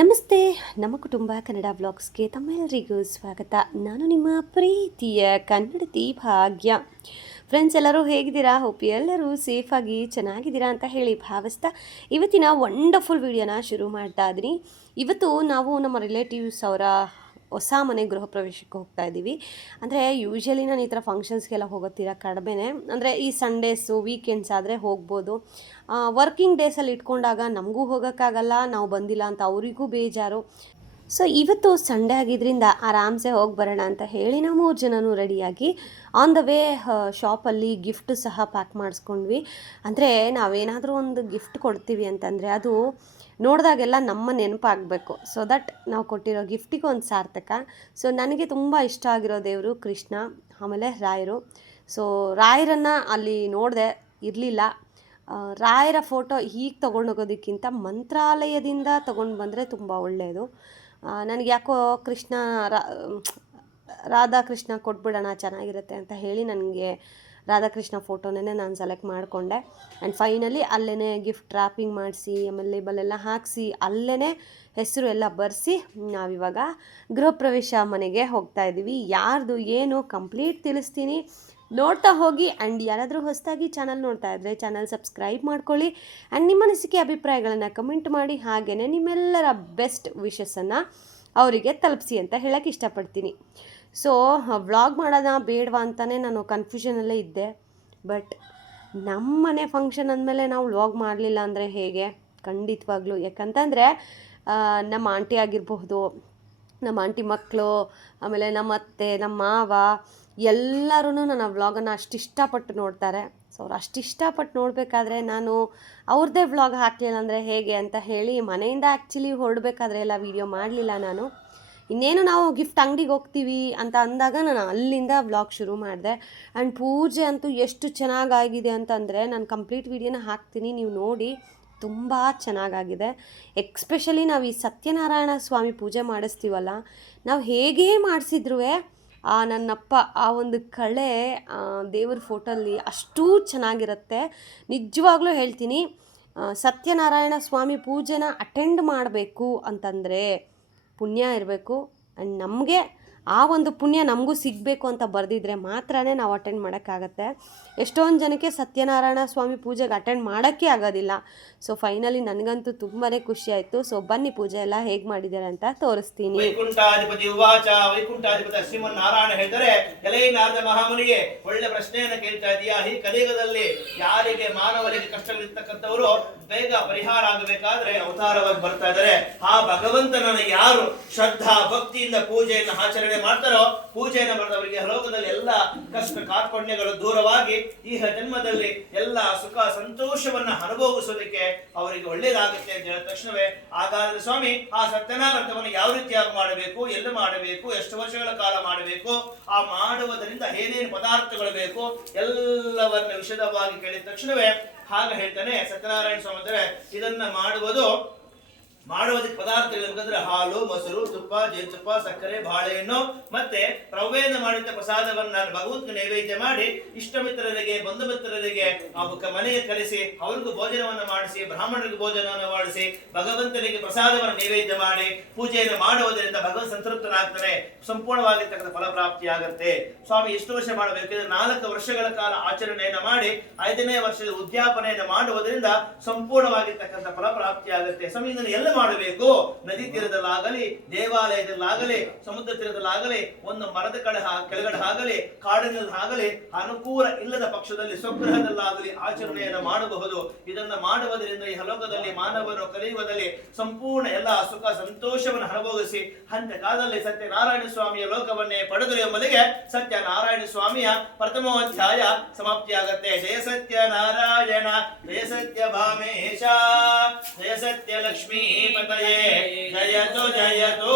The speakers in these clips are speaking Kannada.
ನಮಸ್ತೆ. ನಮ್ಮ ಕುಟುಂಬ ಕನ್ನಡ ವ್ಲಾಗ್ಸ್ಗೆ ತಮ್ಮೆಲ್ಲರಿಗೂ ಸ್ವಾಗತ. ನಾನು ನಿಮ್ಮ ಪ್ರೀತಿಯ ಕನ್ನಡತಿ ಭಾಗ್ಯ. ಫ್ರೆಂಡ್ಸ್, ಎಲ್ಲರೂ ಹೇಗಿದ್ದೀರಾ? ಹೋಪ್ ಎಲ್ಲರೂ ಸೇಫಾಗಿ ಚೆನ್ನಾಗಿದ್ದೀರಾ ಅಂತ ಹೇಳಿ ಭಾವಿಸ್ತಾ ಇವತ್ತಿನ ವಂಡರ್ಫುಲ್ ವಿಡಿಯೋನ ಶುರು ಮಾಡ್ತಾ ಇದ್ದೀನಿ. ಇವತ್ತು ನಾವು ನಮ್ಮ ರಿಲೇಟಿವ್ಸ್ ಅವರ ಹೊಸ ಮನೆ ಗೃಹ ಪ್ರವೇಶಕ್ಕೆ ಹೋಗ್ತಾ ಇದ್ದೀವಿ. ಅಂದರೆ ಯೂಶ್ವಲಿ ನಾನು ಈ ಥರ ಫಂಕ್ಷನ್ಸ್ಗೆಲ್ಲ ಹೋಗೋತ್ತೀರ ಕಡಿಮೆನೇ. ಅಂದರೆ ಈ ಸಂಡೇಸು ವೀಕೆಂಡ್ಸ್ ಆದರೆ ಹೋಗ್ಬೋದು. ವರ್ಕಿಂಗ್ ಡೇಸಲ್ಲಿ ಇಟ್ಕೊಂಡಾಗ ನಮಗೂ ಹೋಗೋಕ್ಕಾಗಲ್ಲ, ನಾವು ಬಂದಿಲ್ಲ ಅಂತ ಅವರಿಗೂ ಬೇಜಾರು. ಸೊ ಇವತ್ತು ಸಂಡೇ ಆಗಿದ್ದರಿಂದ ಆರಾಮ್ಸೆ ಹೋಗಿ ಬರೋಣ ಅಂತ ಹೇಳಿ ನಾವು 3 ಜನನೂ ರೆಡಿಯಾಗಿ ಆನ್ ದ ವೇ ಶಾಪಲ್ಲಿ ಗಿಫ್ಟು ಸಹ ಪ್ಯಾಕ್ ಮಾಡಿಸ್ಕೊಂಡ್ವಿ. ಅಂದರೆ ನಾವೇನಾದರೂ ಒಂದು ಗಿಫ್ಟ್ ಕೊಡ್ತೀವಿ ಅಂತಂದರೆ ಅದು ನೋಡಿದಾಗೆಲ್ಲ ನಮ್ಮ ನೆನಪಾಗಬೇಕು. ಸೊ ದಟ್ ನಾವು ಕೊಟ್ಟಿರೋ ಗಿಫ್ಟಿಗೆ ಒಂದು ಸಾರ್ಥಕ. ಸೊ ನನಗೆ ತುಂಬ ಇಷ್ಟ ಆಗಿರೋ ದೇವರು ಕೃಷ್ಣ, ಆಮೇಲೆ ರಾಯರು. ಸೊ ರಾಯರನ್ನು ಅಲ್ಲಿ ನೋಡಿದೆ, ಇರಲಿಲ್ಲ. ರಾಯರ ಫೋಟೋ ಹೀಗೆ ತೊಗೊಂಡೋಗೋದಕ್ಕಿಂತ ಮಂತ್ರಾಲಯದಿಂದ ತೊಗೊಂಡು ಬಂದರೆ ತುಂಬ ಒಳ್ಳೆಯದು. ನನಗೆ ಯಾಕೋ ಕೃಷ್ಣ ರಾಧಾಕೃಷ್ಣ ಕೊಟ್ಬಿಡೋಣ ಚೆನ್ನಾಗಿರುತ್ತೆ ಅಂತ ಹೇಳಿ ನನಗೆ ರಾಧಾಕೃಷ್ಣ ಫೋಟೋನೇ ನಾನು ಸೆಲೆಕ್ಟ್ ಮಾಡಿಕೊಂಡೆ. ಆ್ಯಂಡ್ ಫೈನಲಿ ಅಲ್ಲೇ ಗಿಫ್ಟ್ ರ್ಯಾಪಿಂಗ್ ಮಾಡಿಸಿ ಆಮೇಲೆ ಲೇಬಲೆಲ್ಲ ಹಾಕಿಸಿ ಅಲ್ಲೇ ಹೆಸರು ಎಲ್ಲ ಬರೆಸಿ ನಾವಿವಾಗ ಗೃಹ ಪ್ರವೇಶ ಮನೆಗೆ ಹೋಗ್ತಾ ಇದ್ದೀವಿ. ಯಾರ್ದು ಏನು ಕಂಪ್ಲೀಟ್ ತಿಳಿಸ್ತೀನಿ, ನೋಡ್ತಾ ಹೋಗಿ. ಆ್ಯಂಡ್ ಯಾರಾದರೂ ಹೊಸದಾಗಿ ಚಾನಲ್ ನೋಡ್ತಾ ಇದ್ದರೆ ಚಾನಲ್ ಸಬ್ಸ್ಕ್ರೈಬ್ ಮಾಡ್ಕೊಳ್ಳಿ. ಆ್ಯಂಡ್ ನಿಮ್ಮ ಅನಿಸಿಕೆ ಅಭಿಪ್ರಾಯಗಳನ್ನು ಕಮೆಂಟ್ ಮಾಡಿ. ಹಾಗೆಯೇ ನಿಮ್ಮೆಲ್ಲರ ಬೆಸ್ಟ್ ವಿಶಸ್ಸನ್ನು ಅವರಿಗೆ ತಲುಪಿಸಿ ಅಂತ ಹೇಳೋಕ್ಕೆ ಇಷ್ಟಪಡ್ತೀನಿ. ಸೊ ವ್ಲಾಗ್ ಮಾಡೋಣ ಬೇಡವಾ ಅಂತಲೇ ನಾನು ಕನ್ಫ್ಯೂಷನಲ್ಲೇ ಇದ್ದೆ. ಬಟ್ ನಮ್ಮ ಮನೆ ಫಂಕ್ಷನ್ ಅಂದಮೇಲೆ ನಾವು ವ್ಲಾಗ್ ಮಾಡಲಿಲ್ಲ ಅಂದರೆ ಹೇಗೆ? ಖಂಡಿತವಾಗ್ಲೂ. ಯಾಕಂತಂದರೆ ನಮ್ಮ ಆಂಟಿ ಆಗಿರಬಹುದು, ನಮ್ಮ ಆಂಟಿ ಮಕ್ಕಳು, ಆಮೇಲೆ ನಮ್ಮ ಅತ್ತೆ, ನಮ್ಮ ಮಾವ ಎಲ್ಲರೂ ನನ್ನ ವ್ಲಾಗನ್ನು ಅಷ್ಟು ಇಷ್ಟಪಟ್ಟು ನೋಡ್ತಾರೆ. ಸೊ ಅವ್ರು ಅಷ್ಟು ಇಷ್ಟಪಟ್ಟು ನೋಡಬೇಕಾದ್ರೆ ನಾನು ಅವ್ರದ್ದೇ ವ್ಲಾಗ್ ಹಾಕಲಿಲ್ಲ ಅಂದರೆ ಹೇಗೆ ಅಂತ ಹೇಳಿ ಮನೆಯಿಂದ ಆ್ಯಕ್ಚುಲಿ ಹೊರಡಬೇಕಾದ್ರೆ ಎಲ್ಲ ವೀಡಿಯೋ ಮಾಡಲಿಲ್ಲ ನಾನು. ಇನ್ನೇನು ನಾವು ಗಿಫ್ಟ್ ಅಂಗಡಿಗೆ ಹೋಗ್ತೀವಿ ಅಂತ ಅಂದಾಗ ನಾನು ಅಲ್ಲಿಂದ ವ್ಲಾಗ್ ಶುರು ಮಾಡಿದೆ. ಆ್ಯಂಡ್ ಪೂಜೆ ಅಂತೂ ಎಷ್ಟು ಚೆನ್ನಾಗಾಗಿದೆ ಅಂತಂದರೆ ನಾನು ಕಂಪ್ಲೀಟ್ ವೀಡಿಯೋನ ಹಾಕ್ತೀನಿ, ನೀವು ನೋಡಿ. ತುಂಬ ಚೆನ್ನಾಗಾಗಿದೆ. ಎಕ್ಸ್ಪೆಷಲಿ ನಾವು ಈ ಸತ್ಯನಾರಾಯಣ ಸ್ವಾಮಿ ಪೂಜೆ ಮಾಡಿಸ್ತೀವಲ್ಲ, ನಾವು ಹೇಗೇ ಮಾಡಿಸಿದ್ರೂ ನನ್ನಪ್ಪ ಆ ಒಂದು ಕಳೆ ದೇವ್ರ ಫೋಟೋಲ್ಲಿ ಅಷ್ಟೂ ಚೆನ್ನಾಗಿರುತ್ತೆ. ನಿಜವಾಗ್ಲೂ ಹೇಳ್ತೀನಿ, ಸತ್ಯನಾರಾಯಣ ಸ್ವಾಮಿ ಪೂಜೆನ ಅಟೆಂಡ್ ಮಾಡಬೇಕು ಅಂತಂದರೆ ಪುಣ್ಯ ಇರಬೇಕು. ಆ್ಯಂಡ್ ನಮಗೆ ಆ ಒಂದು ಪುಣ್ಯ ನಮಗೂ ಸಿಗಬೇಕು ಅಂತ ಬರೆದಿದ್ರೆ ಮಾತ್ರನೇ ನಾವು ಅಟೆಂಡ್ ಮಾಡೋಕ್ಕಾಗತ್ತೆ. ಎಷ್ಟೊಂದು ಜನಕ್ಕೆ ಸತ್ಯನಾರಾಯಣ ಸ್ವಾಮಿ ಪೂಜೆಗೆ ಅಟೆಂಡ್ ಮಾಡೋಕ್ಕೆ ಆಗೋದಿಲ್ಲ. ಸೊ ಫೈನಲಿ ನನಗಂತೂ ತುಂಬಾ ಖುಷಿ ಆಯಿತು. ಸೊ ಬನ್ನಿ ಪೂಜೆ ಎಲ್ಲ ಹೇಗೆ ಮಾಡಿದ್ದಾರೆ ಅಂತ ತೋರಿಸ್ತೀನಿ. ವೈಕುಂಠಾಧಿಪತಿ ಉವಾಚ. ವೈಕುಂಠಾಧಿಪತಿ ಶ್ರೀಮನ್ನಾರಾಯಣ ಹೇಳ್ತಾರೆ, ಎಲೈ ನಾರದ ಮಹಾಮುನಿಗೆ ಒಳ್ಳೆ ಪ್ರಶ್ನೆಯನ್ನು ಕೇಳ್ತಾ ಇದೀಯಾ. ಈ ಕಲಿಯುಗದಲ್ಲಿ ಯಾರಿಗೆ ಮಾನವರಿಗೆ ಕಷ್ಟಗಳಿರ್ತಕ್ಕಂಥವರು ಬೇಗ ಪರಿಹಾರ ಆಗಬೇಕಾದ್ರೆ ಅವತಾರವಾಗಿ ಬರ್ತಾ ಇದ್ದಾರೆ. ಆ ಭಗವಂತನನ್ನು ಯಾರು ಶ್ರದ್ಧಾ ಭಕ್ತಿಯಿಂದ ಪೂಜೆಯನ್ನು ಆಚರಣೆ ಮಾಡ್ತಾರೋ, ಪೂಜೆಯನ್ನು ಮಾಡಿದವರಿಗೆ ಲೋಕದಲ್ಲಿ ಎಲ್ಲ ಕಷ್ಟ ಕಾರ್ಪಣ್ಯಗಳು ದೂರವಾಗಿ ಈ ಜನ್ಮದಲ್ಲಿ ಎಲ್ಲ ಸುಖ ಸಂತೋಷವನ್ನ ಅನುಭವಿಸೋದಕ್ಕೆ ಅವರಿಗೆ ಒಳ್ಳೇದಾಗುತ್ತೆ ಅಂತ ಹೇಳಿದ ತಕ್ಷಣವೇ ಹಾಗಾದ್ರೆ ಸ್ವಾಮಿ ಆ ಸತ್ಯನಾರಾಯಣವನ್ನು ಯಾವ ರೀತಿಯಾಗಿ ಮಾಡಬೇಕು, ಎಲ್ಲಿ ಮಾಡಬೇಕು, ಎಷ್ಟು ವರ್ಷಗಳ ಕಾಲ ಮಾಡಬೇಕು, ಆ ಮಾಡುವುದರಿಂದ ಏನೇನು ಪದಾರ್ಥಗಳು ಬೇಕು ಎಲ್ಲವನ್ನ ವಿಶದವಾಗಿ ಕೇಳಿದ ತಕ್ಷಣವೇ ಹಾಗ ಹೇಳ್ತಾನೆ ಸತ್ಯನಾರಾಯಣ ಸ್ವಾಮಿ ಅಂದರೆ ಇದನ್ನ ಮಾಡುವುದಕ್ಕೆ ಪದಾರ್ಥಗಳು ಅಂತಂದ್ರೆ ಹಾಲು, ಮೊಸರು, ತುಪ್ಪ, ಜೇನುತುಪ್ಪ, ಸಕ್ಕರೆ, ಬಾಳೆಹಣ್ಣು ಮತ್ತೆ ರವೆಯಿಂದ ಮಾಡಿದ ಪ್ರಸಾದವನ್ನು ನಾನು ಭಗವಂತನ ನೈವೇದ್ಯ ಮಾಡಿ ಇಷ್ಟಮಿತ್ರರಿಗೆ ಬಂಧು ಮಿತ್ರರಿಗೆ ಮನೆಗೆ ಕರೆಸಿ ಅವ್ರಿಗೂ ಭೋಜನವನ್ನು ಮಾಡಿಸಿ ಬ್ರಾಹ್ಮಣರಿಗೆ ಭೋಜನವನ್ನು ಮಾಡಿಸಿ ಭಗವಂತನಿಗೆ ಪ್ರಸಾದವನ್ನು ನೈವೇದ್ಯ ಮಾಡಿ ಪೂಜೆಯನ್ನು ಮಾಡುವುದರಿಂದ ಭಗವಂತ ಸಂತೃಪ್ತನಾಗ್ತಾನೆ, ಸಂಪೂರ್ಣವಾಗಿರ್ತಕ್ಕಂಥ ಫಲಪ್ರಾಪ್ತಿ ಆಗುತ್ತೆ. ಸ್ವಾಮಿ ಎಷ್ಟು ವರ್ಷ ಮಾಡಬೇಕು? 4 ವರ್ಷಗಳ ಕಾಲ ಆಚರಣೆಯನ್ನು ಮಾಡಿ 5ನೇ ವರ್ಷದ ಉದ್ಯಾಪನೆಯನ್ನು ಮಾಡುವುದರಿಂದ ಸಂಪೂರ್ಣವಾಗಿರ್ತಕ್ಕಂಥ ಫಲಪ್ರಾಪ್ತಿ ಆಗುತ್ತೆ. ಸ್ವಾಮಿ ಎಲ್ಲ ಮಾಡಬೇಕು. ನದಿ ತೀರದಲ್ಲಾಗಲಿ, ದೇವಾಲಯದಲ್ಲಾಗಲಿ, ಸಮುದ್ರ ತೀರದಲ್ಲಾಗಲಿ, ಒಂದು ಮರದ ಕೆಳಗಡೆ ಆಗಲಿ, ಕಾಡಿನಲ್ಲಾಗಲಿ, ಅನುಕೂಲ ಇಲ್ಲದ ಪಕ್ಷದಲ್ಲಿ ಸ್ವಗೃಹದಲ್ಲಾಗಲಿ ಆಚರಣೆಯನ್ನು ಮಾಡಬಹುದು. ಇದನ್ನು ಮಾಡುವುದರಿಂದ ಈ ಲೋಕದಲ್ಲಿ ಮಾನವನು ಕಲಿಯುವುದರಲ್ಲಿ ಸಂಪೂರ್ಣ ಎಲ್ಲ ಸುಖ ಸಂತೋಷವನ್ನು ಅನುಭವಿಸಿ ಅಂತ್ಯಕಾಲದಲ್ಲಿ ಸತ್ಯನಾರಾಯಣ ಸ್ವಾಮಿಯ ಲೋಕವನ್ನೇ ಪಡೆದು ಎಂಬುದಿಗೆ ಸತ್ಯನಾರಾಯಣ ಸ್ವಾಮಿಯ ಪ್ರಥಮೋಧ್ಯಾಯ ಸಮಾಪ್ತಿಯಾಗತ್ತೆ. ಜಯ ಸತ್ಯನಾರಾಯಣ, ಜಯ ಸತ್ಯ ಭಾಮೇಶ, ಜಯ ಸತ್ಯ ಲಕ್ಷ್ಮೀ ಪತಯೇ, ಜಯತು ಜಯತು.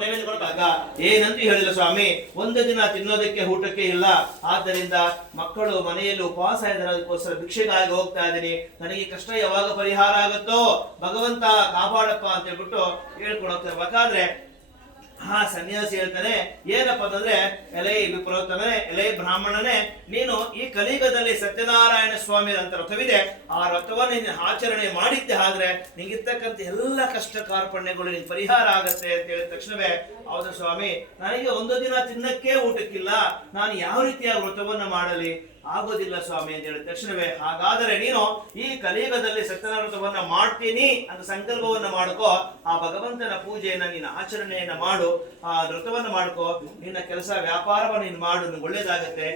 ನೈವೇದ್ಯ ಕೊಡ್ತಾಗ ಏನಂತ ಹೇಳಿಲ್ಲ ಸ್ವಾಮಿ, ಒಂದು ದಿನ ತಿನ್ನೋದಕ್ಕೆ ಊಟಕ್ಕೆ ಇಲ್ಲ, ಆದ್ದರಿಂದ ಮಕ್ಕಳು ಮನೆಯಲ್ಲಿ ಉಪವಾಸ ಇದ್ದಾರೆ, ಅದಕ್ಕೋಸ್ಕರ ಭಿಕ್ಷೆಗಾಗಿ ಹೋಗ್ತಾ ಇದ್ದೀನಿ, ನನಗೆ ಕಷ್ಟ ಯಾವಾಗ ಪರಿಹಾರ ಆಗುತ್ತೋ ಭಗವಂತ ಕಾಪಾಡಪ್ಪ ಅಂತ ಹೇಳ್ಬಿಟ್ಟು ಹೇಳ್ಕೊಂಡು ಹೋಗ್ತಿರ್ಬೇಕಾದ್ರೆ ಸನ್ಯಾಸಿ ಹೇಳ್ತಾನೆ, ಏನಪ್ಪ ಅಂತಂದ್ರೆ, ಎಲೆ ವಿಪ್ರೋತ್ತಮನೆ, ಎಲೆ ಬ್ರಾಹ್ಮಣನೇ, ನೀನು ಈ ಕಲಿಯುಗದಲ್ಲಿ ಸತ್ಯನಾರಾಯಣ ಸ್ವಾಮಿ ಅಂತ ರಥವಿದೆ, ಆ ರಥವನ್ನು ನೀನು ಆಚರಣೆ ಮಾಡಿದ್ದೆ ಆದ್ರೆ ನಿಂಗಿರ್ತಕ್ಕಂಥ ಎಲ್ಲ ಕಷ್ಟ ಕಾರ್ಪಣ್ಯಗಳು ನಿನ್ ಪರಿಹಾರ ಆಗತ್ತೆ ಅಂತ ಹೇಳಿದ ತಕ್ಷಣವೇ, ಹೌದು ಸ್ವಾಮಿ, ನನಗೆ ಒಂದು ದಿನ ತಿನ್ನಕ್ಕೆ ಊಟಕ್ಕಿಲ್ಲ, ನಾನು ಯಾವ ರೀತಿಯ ವ್ರತವನ್ನ ಮಾಡಲಿ, ಆಗೋದಿಲ್ಲ ಸ್ವಾಮಿ ಅಂತ ಹೇಳಿದ ತಕ್ಷಣವೇ, ಹಾಗಾದರೆ ನೀನು ಈ ಕಲಿಯುಗದಲ್ಲಿ ಸತ್ಯನಾರಾಯಣ ವ್ರತವನ್ನ ಮಾಡ್ತೀನಿ ಅಂತ ಸಂಕಲ್ಪವನ್ನ ಮಾಡ್ಕೋ, ಆ ಭಗವಂತನ ಪೂಜೆಯನ್ನ ನೀನು ಆಚರಣೆಯನ್ನ ಮಾಡು, ಆ ವ್ರತವನ್ನ ಮಾಡ್ಕೋ, ನಿನ್ನ ಕೆಲಸ ವ್ಯಾಪಾರವನ್ನ ನೀನು ಮಾಡು, ನಿನ್ಗೆ ಒಳ್ಳೇದಾಗತ್ತೆ,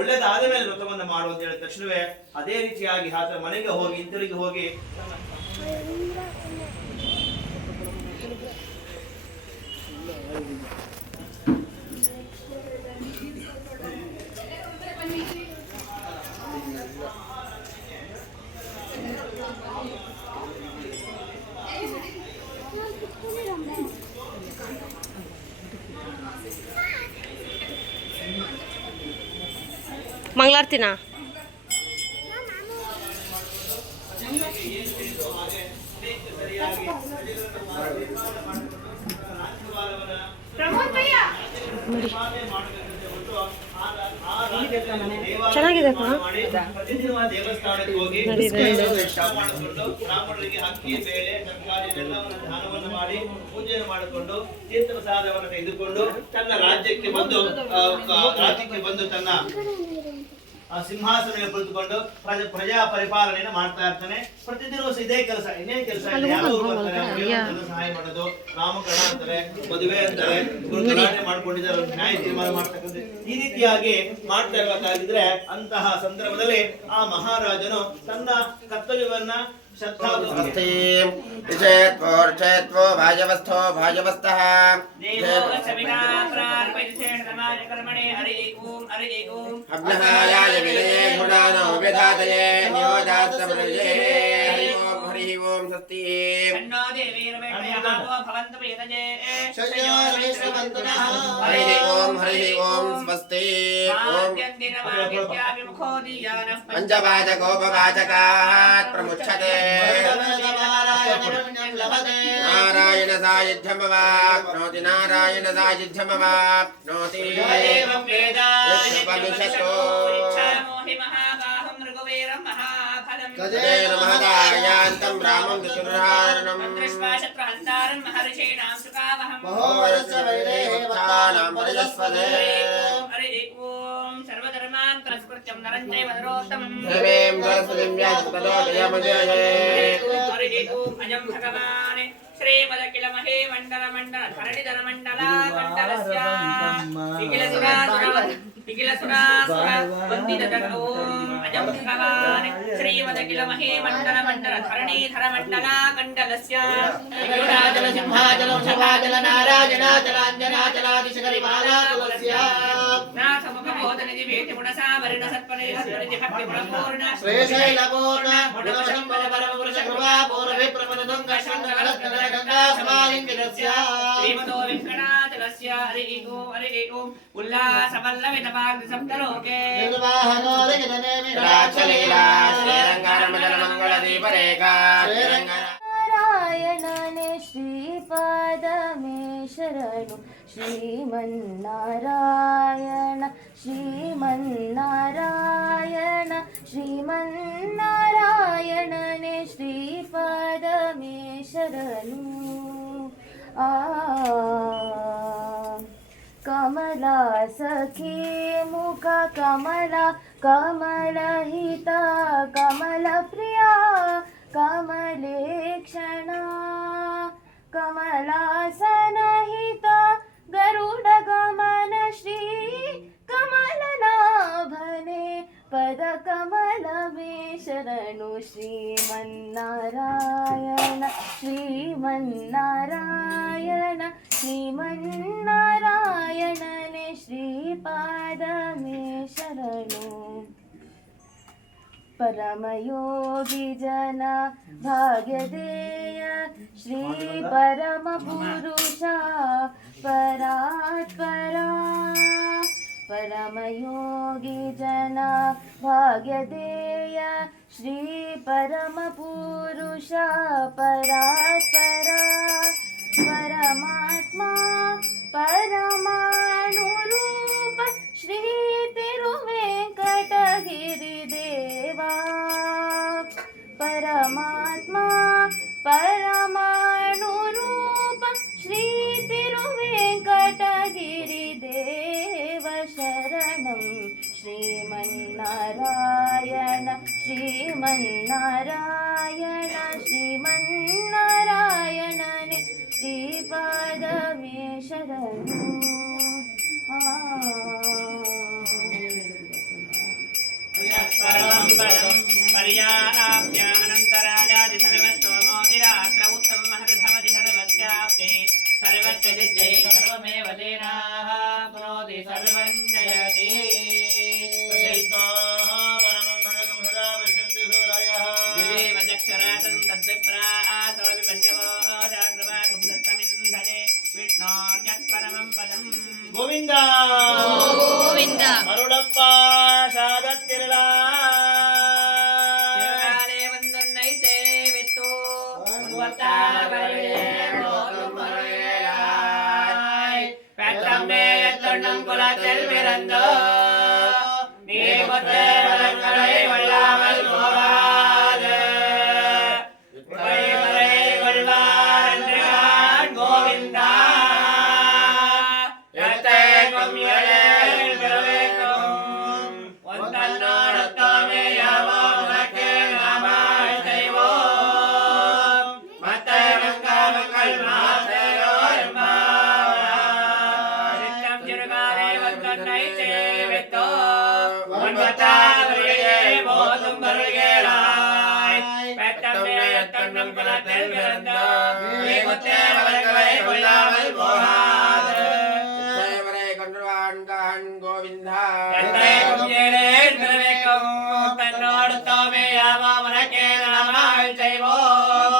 ಒಳ್ಳೇದಾದ ಮೇಲೆ ವ್ರತವನ್ನ ಮಾಡು ಅಂತ ಹೇಳಿದ ತಕ್ಷಣವೇ ಅದೇ ರೀತಿಯಾಗಿ ಆತ ಮನೆಗೆ ಹೋಗಿ ಹಿಂತಿರುಗಿ ಹೋಗಿ ಮಂಗಳಾರತಿನಾ ಚೆನ್ನಾಗಿದೆ ದೇವಸ್ಥಾನಕ್ಕೆ ಹೋಗಿ ಬ್ರಾಹ್ಮಣರಿಗೆ ಅಕ್ಕಿ ಬೇಳೆ ತರಕಾರಿ ಎಲ್ಲವನ್ನು ದಾನವನ್ನು ಮಾಡಿ ಪೂಜೆಯನ್ನು ಮಾಡಿಕೊಂಡು ತೀರ್ಥ ಪ್ರಸಾದವನ್ನು ತೆಗೆದುಕೊಂಡು ತನ್ನ ರಾಜ್ಯಕ್ಕೆ ಬಂದು ತನ್ನ ಸಿಂಹಾಸನ ಕುಳಿತುಕೊಂಡು ಪ್ರಜಾ ಪರಿಪಾಲನೆಯನ್ನು ಮಾಡ್ತಾ ಇರ್ತಾನೆ. ಪ್ರತಿದಿನ ಇದೇ ಕೆಲಸ, ಇನ್ನೇನ್ ಕೆಲಸ ಇಲ್ಲ. ಸಹಾಯ ಮಾಡೋದು, ನಾಮಕರಣ ಅಂತಾರೆ, ಮದುವೆ ಅಂತಾರೆ, ಗಲಾಟೆ ಮಾಡ್ಕೊಂಡಿದ್ದಾರೆ, ನ್ಯಾಯ ತೀರ್ಮಾನ ಮಾಡ್ತಕ್ಕಂಥ ಈ ರೀತಿಯಾಗಿ ಮಾಡ್ತಾ ಇರಬೇಕಾಗಿದ್ರೆ ಅಂತಹ ಸಂದರ್ಭದಲ್ಲಿ ಆ ಮಹಾರಾಜನು ತನ್ನ ಕರ್ತವ್ಯವನ್ನ पंचवाचकोपवाचकात् प्रमुच्यते नारायण सायुध्यमवाप्नोति नारायण सायुध्यमवाप्नोति गजेन महदायान्तं रामं चतुर्हारणं महोरस्य वैदेहवतानां प्रजस्पदे सर्वधर्मान् परस्कृत्यं नरञ्चै वदरोत्तमं देवीं सरस्वतीं व्यासपदोदयमजये अयं भगवान् श्रीमदखिलमहे मण्डल धरणिधर मण्डला मण्डलस्य निखिलसुरासुर वन्दित जगो अयं भगवान् श्रीमदखिलमहे मण्डल धरणिधर मण्डला मण्डलस्य गरुडाचल सिंहाचल वृषभाचल नारायणाचलाञ्जनाचलादिशकरिमाला तुलस्य नाथमुखबोधनिधि वेदिगुणसावरिण सत्परे सत्परिधि भक्तिपूर्ण श्रीशैलपूर्ण गुणसम्पन्न परमपुरुष कृपा पूर्वविप्रमदं कष्टङ्गलस्कन्दर गंगा समालिङ्गितस्य श्रीमतो वेङ्कटाचलस्य हरि ओम उल्लासवल्लवितपाग् सप्तलोके निर्वाहनो लिखितने विराजलीला श्रीरङ्गरमङ्गलदीपरेखा नारायणने श्रीपादमे शरणु श्रीमन्नारायण श्रीमन्नारायण श्रीमन्नारायणने श्रीपादमे शरणु कमला सखी मुख कमला कमलहिता कमलप्रिया कमलेक्षणा कमलासनहिता गरुडगमन श्री कमलनाभने पदकमलमे शरणु श्रीमन्नारायण श्रीमन्नारायण श्रीमन्नारायणने श्रीपादमे शरणु परमयोगी जना भाग्यदेय श्री परमपुरुषा परात्परा परमयोगी जना भाग्यदेय श्री परमपुरुषा परात्परा परमात्मा परमात्मा परमाणुरूप श्री तिरुवेङ्कटगिरिदेव शरणं श्रीमन्नारायण श्रीमन्नारायण श्रीमन्नारायणने श्रीपादमे शरणु परमं पदं पर्याप्यानन्तराजादि सर्वत्वमोदिरात्र उत्तममहर्षवति सर्वस्याप्ते सर्वज्जय सर्वमेव तेनाः प्रोति सर्वं जयति दिवेव चक्षुरातं तद्विप्रासोऽभिमन्यवो शास्त्रवागुप्तमिन्धने विष्णोर्यत्परमं पदम् ಗೋವಿಂದ ಗೋವಿಂದ ಅರುಳಪ್ಪ ಶಾದತ್ತಿರಲ ತಿರುಗಾಲೆ ಒಂದೊನ್ನೈತೆ ಬಿತ್ತು பெற்றம்மே எத்தொண்ணும் குலத்தில் பிறந்தோ நீ முத்தே வளங்களை வல்லாமல் போகாது கைமறை கொள்வார் என்று நான் கோவிந்தா எத்தேக்கும் ஏழேல் பிறவிக்கும் ஒன்றன்னோடத்தோமே யாவோ உனக்கு நாமாய் செய்வோம் மத்த மங்கள் மாத்தையோ சித்தம் சிறுகாலே வந்தன்னை சேவித்தோ ஒன்பத்தாவரையே போதும் வருகிறாய் பெற்றம்மே எத்தொண்ணும் குலத்தில் பிறந்தோ நீ முத்தே வளங்களை கொள்ளாமல் போகாது கோவிந்தா எத்தேக்கும் ஏழேல் பிறவிக்கும் தன்னோடு தோமே யாவோ உனக்கே நாமாய் செய்வோம்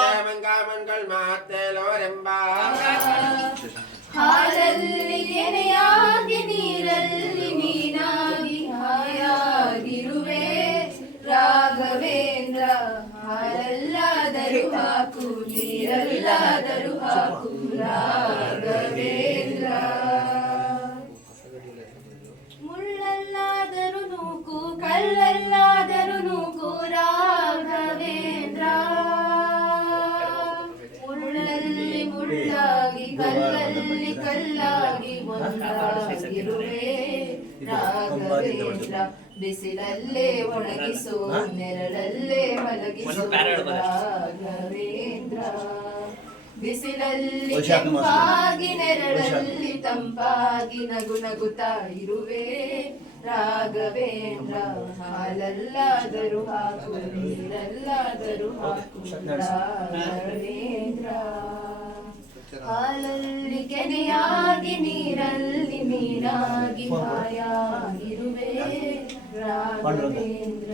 ಮಂಗಳ ಮಾತೆಲೋರೆಂಬಾ ಹಾಲಲ್ಲಿ ಕೆನೆಯಾಗಿ ನೀರಲ್ಲಿ ಮೀನಾಗಿ ಹಾಯಾಗಿರುವೆ ರಾಘವೇಂದ್ರ ಹಾಲಲ್ಲಾದರೂ ಹಾಕು ನೀರಲ್ಲಾದರೂ ಹಾಕು ರಾಘವೇಂದ್ರ ಮುಳ್ಳಲ್ಲಾದರೂ ನೂಕು ಕಲ್ಲಲ್ಲಾದರೂ ನೂಕು ರಾಘವೇಂದ್ರ ಮುಳ್ಳಲ್ಲಿ ಮುಳ್ಳಾಗಿ ಕಲ್ಲಲ್ಲಿ ಕಲ್ಲಾಗಿ ಒಂದಾಗಿರುವೆ ರಾಘವೇಂದ್ರ ಬಿಸಿಲಲ್ಲೇ ಒಣಗಿಸೋ ನೆರಳಲ್ಲೇ ಮಲಗಿಸೋ ರಾಘವೇಂದ್ರ ಬಿಸಿಲಲ್ಲಿ ಕೆಂಪಾಗಿ ನೆರಳಲ್ಲಿ ತಂಪಾಗಿ ನಗು ನಗುತ್ತಾ ಇರುವೆ ರಾಘವೇಂದ್ರ ಹಾಲಲ್ಲಾದರೂ ಹಾಕು ನೀರಲ್ಲಾದರೂ ಹಾಕು ರಾಘವೇಂದ್ರ ಹಾಲಲ್ಲಿ ಕೆನೆಯಾಗಿ ನೀರಲ್ಲಿ ಮೀನಾಗಿ ಹಾಯಾಗಿರುವೆ ರಾಘವೇಂದ್ರ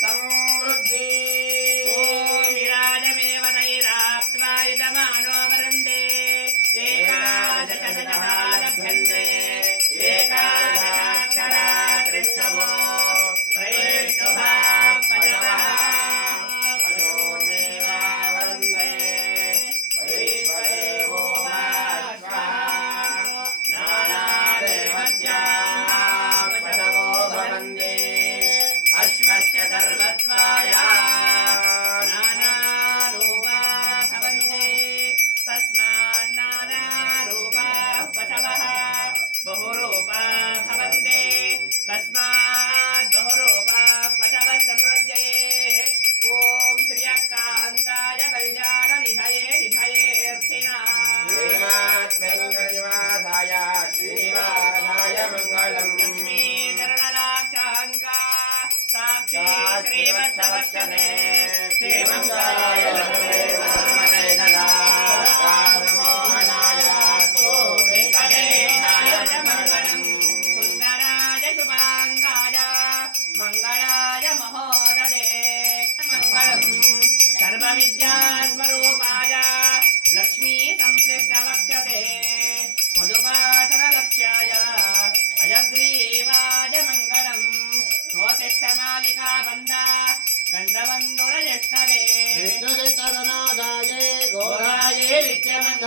ಸಮೃದ್ಧಿ ವಿರಾಜಮೇವ ತೈರಾಪ್ತ್ವಾ ಯುಜಮಾನೋ ವರಂದೇ ಏಕಾದಶ ಲಭ್ಯಂತೆ ಏಕಾದಶ